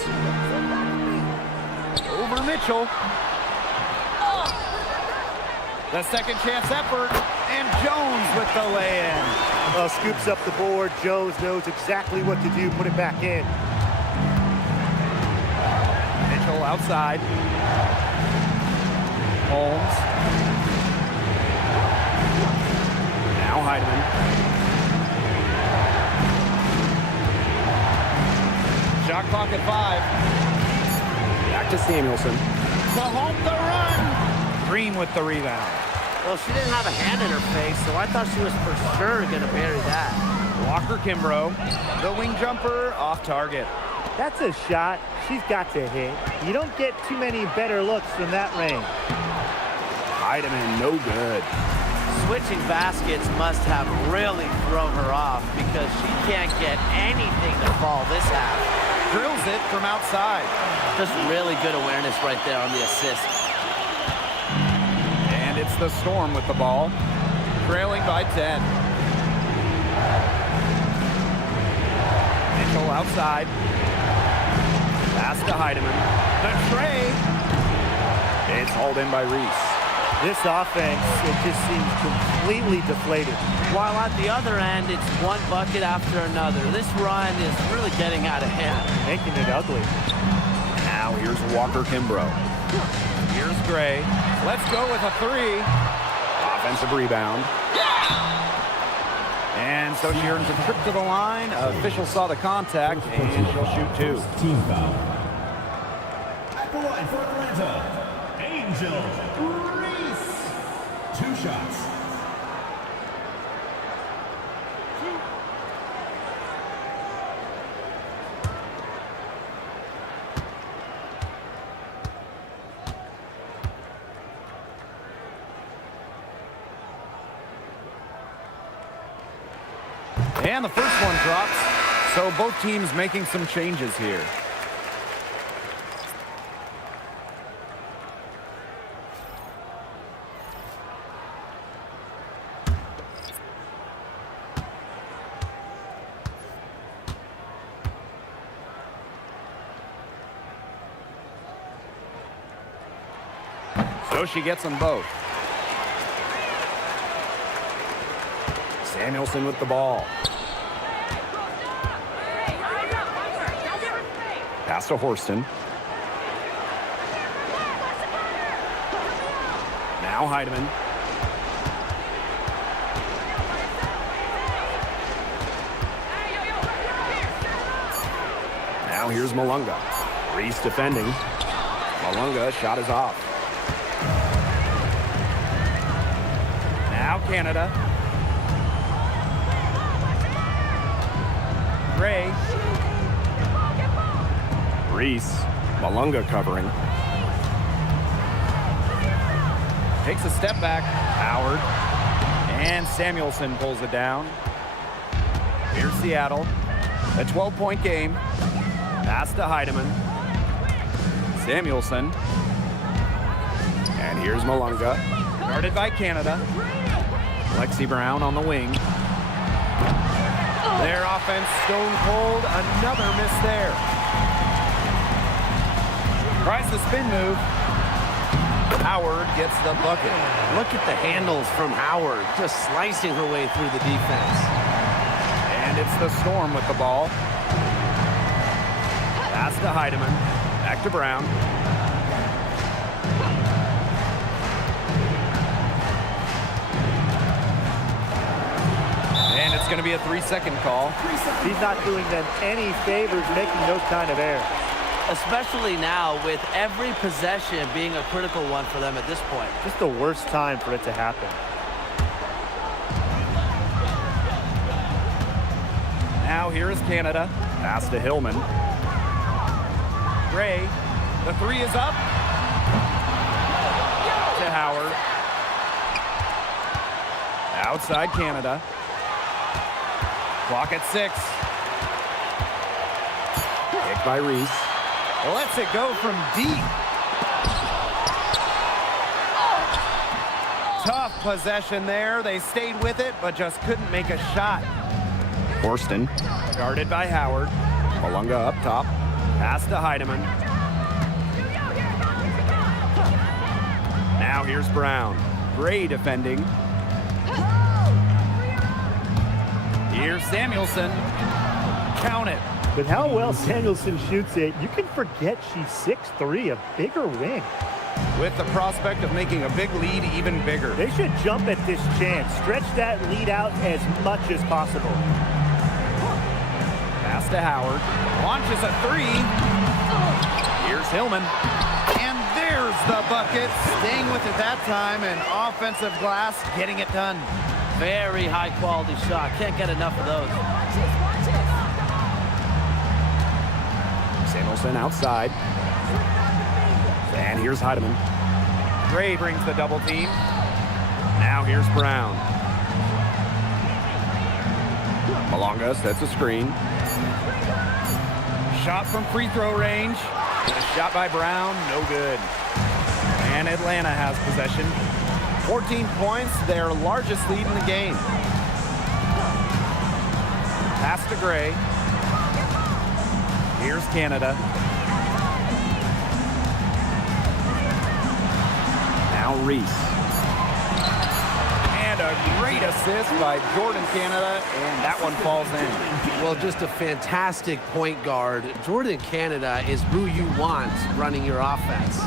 Over Mitchell. The second chance effort. And Jones with the lay-in. Well, scoops up the board. Jones knows exactly what to do. Put it back in. Mitchell outside. Holmes. Now Heidemann. Shot clock at 5. Back to Samuelson. Mahomes the run. Green with the rebound. Well, she didn't have a hand in her face, so I thought she was for sure going to bury that. Walker Kimbrough. The wing jumper off target. That's a shot she's got to hit. You don't get too many better looks from that range. Heidemann, no good. Switching baskets must have really thrown her off because she can't get anything to fall this half. Drills it from outside. Just really good awareness right there on the assist. And it's the Storm with the ball, trailing by 10. Mitchell outside. Pass to Heidemann. The tray. It's hauled in by Reese. This offense, it just seems completely deflated. While at the other end, it's one bucket after another. This run is really getting out of hand. Making it ugly. Now here's Walker Kimbrough. Here's Gray. Let's go with a 3. Offensive rebound. And so she earns a trip to the line. Official saw the contact, and she'll shoot 2. Team foul. At the line for Atlanta, Angel Reese. 2 shots. And the first one drops. So both teams making some changes here. So she gets them both. Samuelson with the ball. Pass to Horston. Now Heidemann. Now here's Malunga. Reese defending. Malunga, shot is off. Now Canada. Gray. Reese. Malunga covering. Takes a step back. Howard. And Samuelson pulls it down. Here's Seattle. A 12-point game. Pass to Heidemann. Samuelson. And here's Malunga. Guarded by Canada. Lexi Brown on the wing. Their offense stone cold. Another miss there. Tries the spin move. Howard gets the bucket. Look at the handles from Howard, just slicing her way through the defense. And it's the Storm with the ball. Pass to Heidemann. Back to Brown. And it's going to be a 3-second call. He's not doing them any favors making those kind of errors. Especially now with every possession being a critical one for them at this point. Just the worst time for it to happen. Now here is Canada. Pass to Hillman. Gray. The 3 is up. To Howard. Outside Canada. Clock at 6. Kick by Reese. Lets it go from deep. Tough possession there. They stayed with it, but just couldn't make a shot. Horston, guarded by Howard. Malunga up top. Pass to Heidemann. Now here's Brown. Gray defending. Here's Samuelson. Count it. With how well Samuelson shoots it, you can forget she's 6'3", a bigger wing. With the prospect of making a big lead even bigger. They should jump at this chance. Stretch that lead out as much as possible. Pass to Howard. Launches a 3. Here's Hillman. And there's the bucket. Staying with it that time, and offensive glass getting it done. Very high quality shot. Can't get enough of those. Samuelson outside. And here's Heidemann. Gray brings the double team. Now here's Brown. Malunga sets a screen. Shot from free throw range. A shot by Brown, no good. And Atlanta has possession. 14 points, their largest lead in the game. Pass to Gray. Here's Canada. Now Reese. And a great assist by Jordan Canada, and that one falls in. Well, just a fantastic point guard. Jordan Canada is who you want running your offense.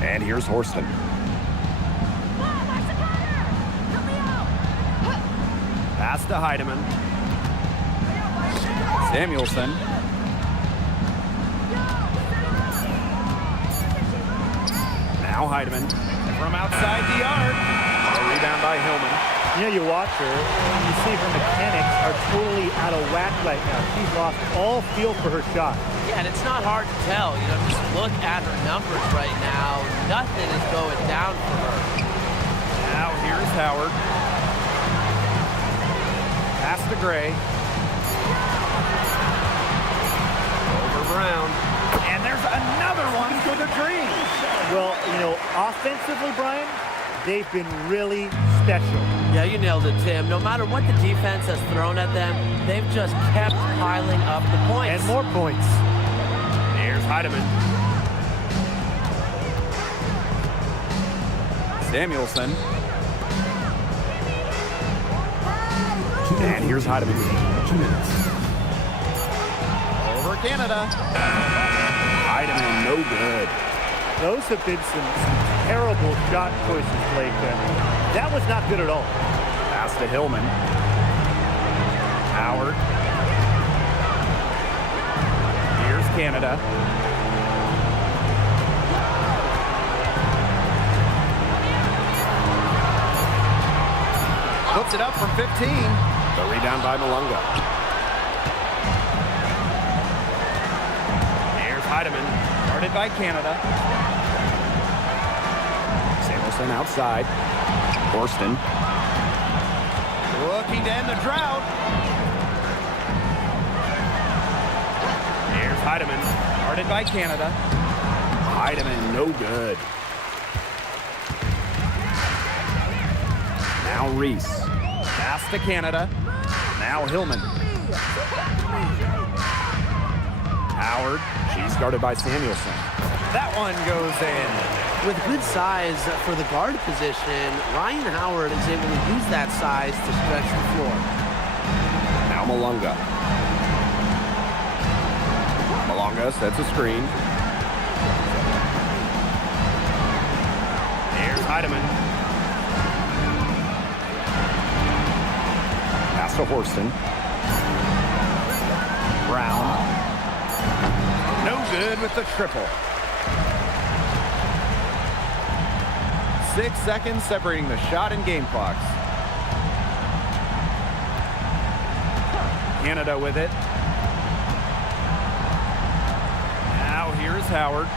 And here's Horston. Pass to Heidemann. Samuelson. Now Heidemann from outside the arc. A rebound by Hillman. You know, you watch her, and you see her mechanics are totally out of whack right now. She's lost all feel for her shot. Yeah, and it's not hard to tell. You know, just look at her numbers right now. Nothing is going down for her. Now here's Howard. Pass to Gray. Over Brown. And there's another one for the Dream. Well, you know, offensively, Brian, they've been really special. Yeah, you nailed it, Tim. No matter what the defense has thrown at them, they've just kept piling up the points. And more points. Here's Heidemann. Samuelson. And here's Heidemann. 2 minutes. Over Canada. Heidemann, no good. Those have been some terrible shot choices, Blake. That was not good at all. Pass to Hillman. Howard. Here's Canada. Puts it up from 15. The rebound by Malunga. Here's Heidemann. Guarded by Canada. Samuelson outside. Horston. Looking to end the drought. Here's Heidemann. Guarded by Canada. Heidemann, no good. Now Reese. Pass to Canada. Now Hillman. Howard. She's guarded by Samuelson. That one goes in. With good size for the guard position, Ryan Howard is able to use that size to stretch the floor. Now Malunga. Malunga sets a screen. Here's Heidemann. Pass to Horston. Brown. No good with the triple. 6 seconds separating the shot and game clocks. Canada with it. Now here's Howard.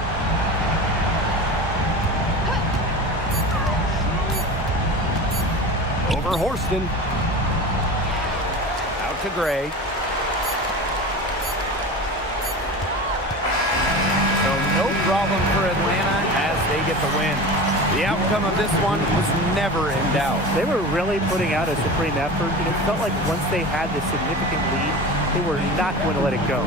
Over Horston. Out to Gray. So no problem for Atlanta as they get the win. The outcome of this one was never in doubt. They were really putting out a supreme effort, and it felt like once they had this significant lead, they were not going to let it go.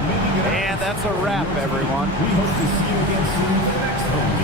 And that's a wrap, everyone. We hope to see you again soon for the next home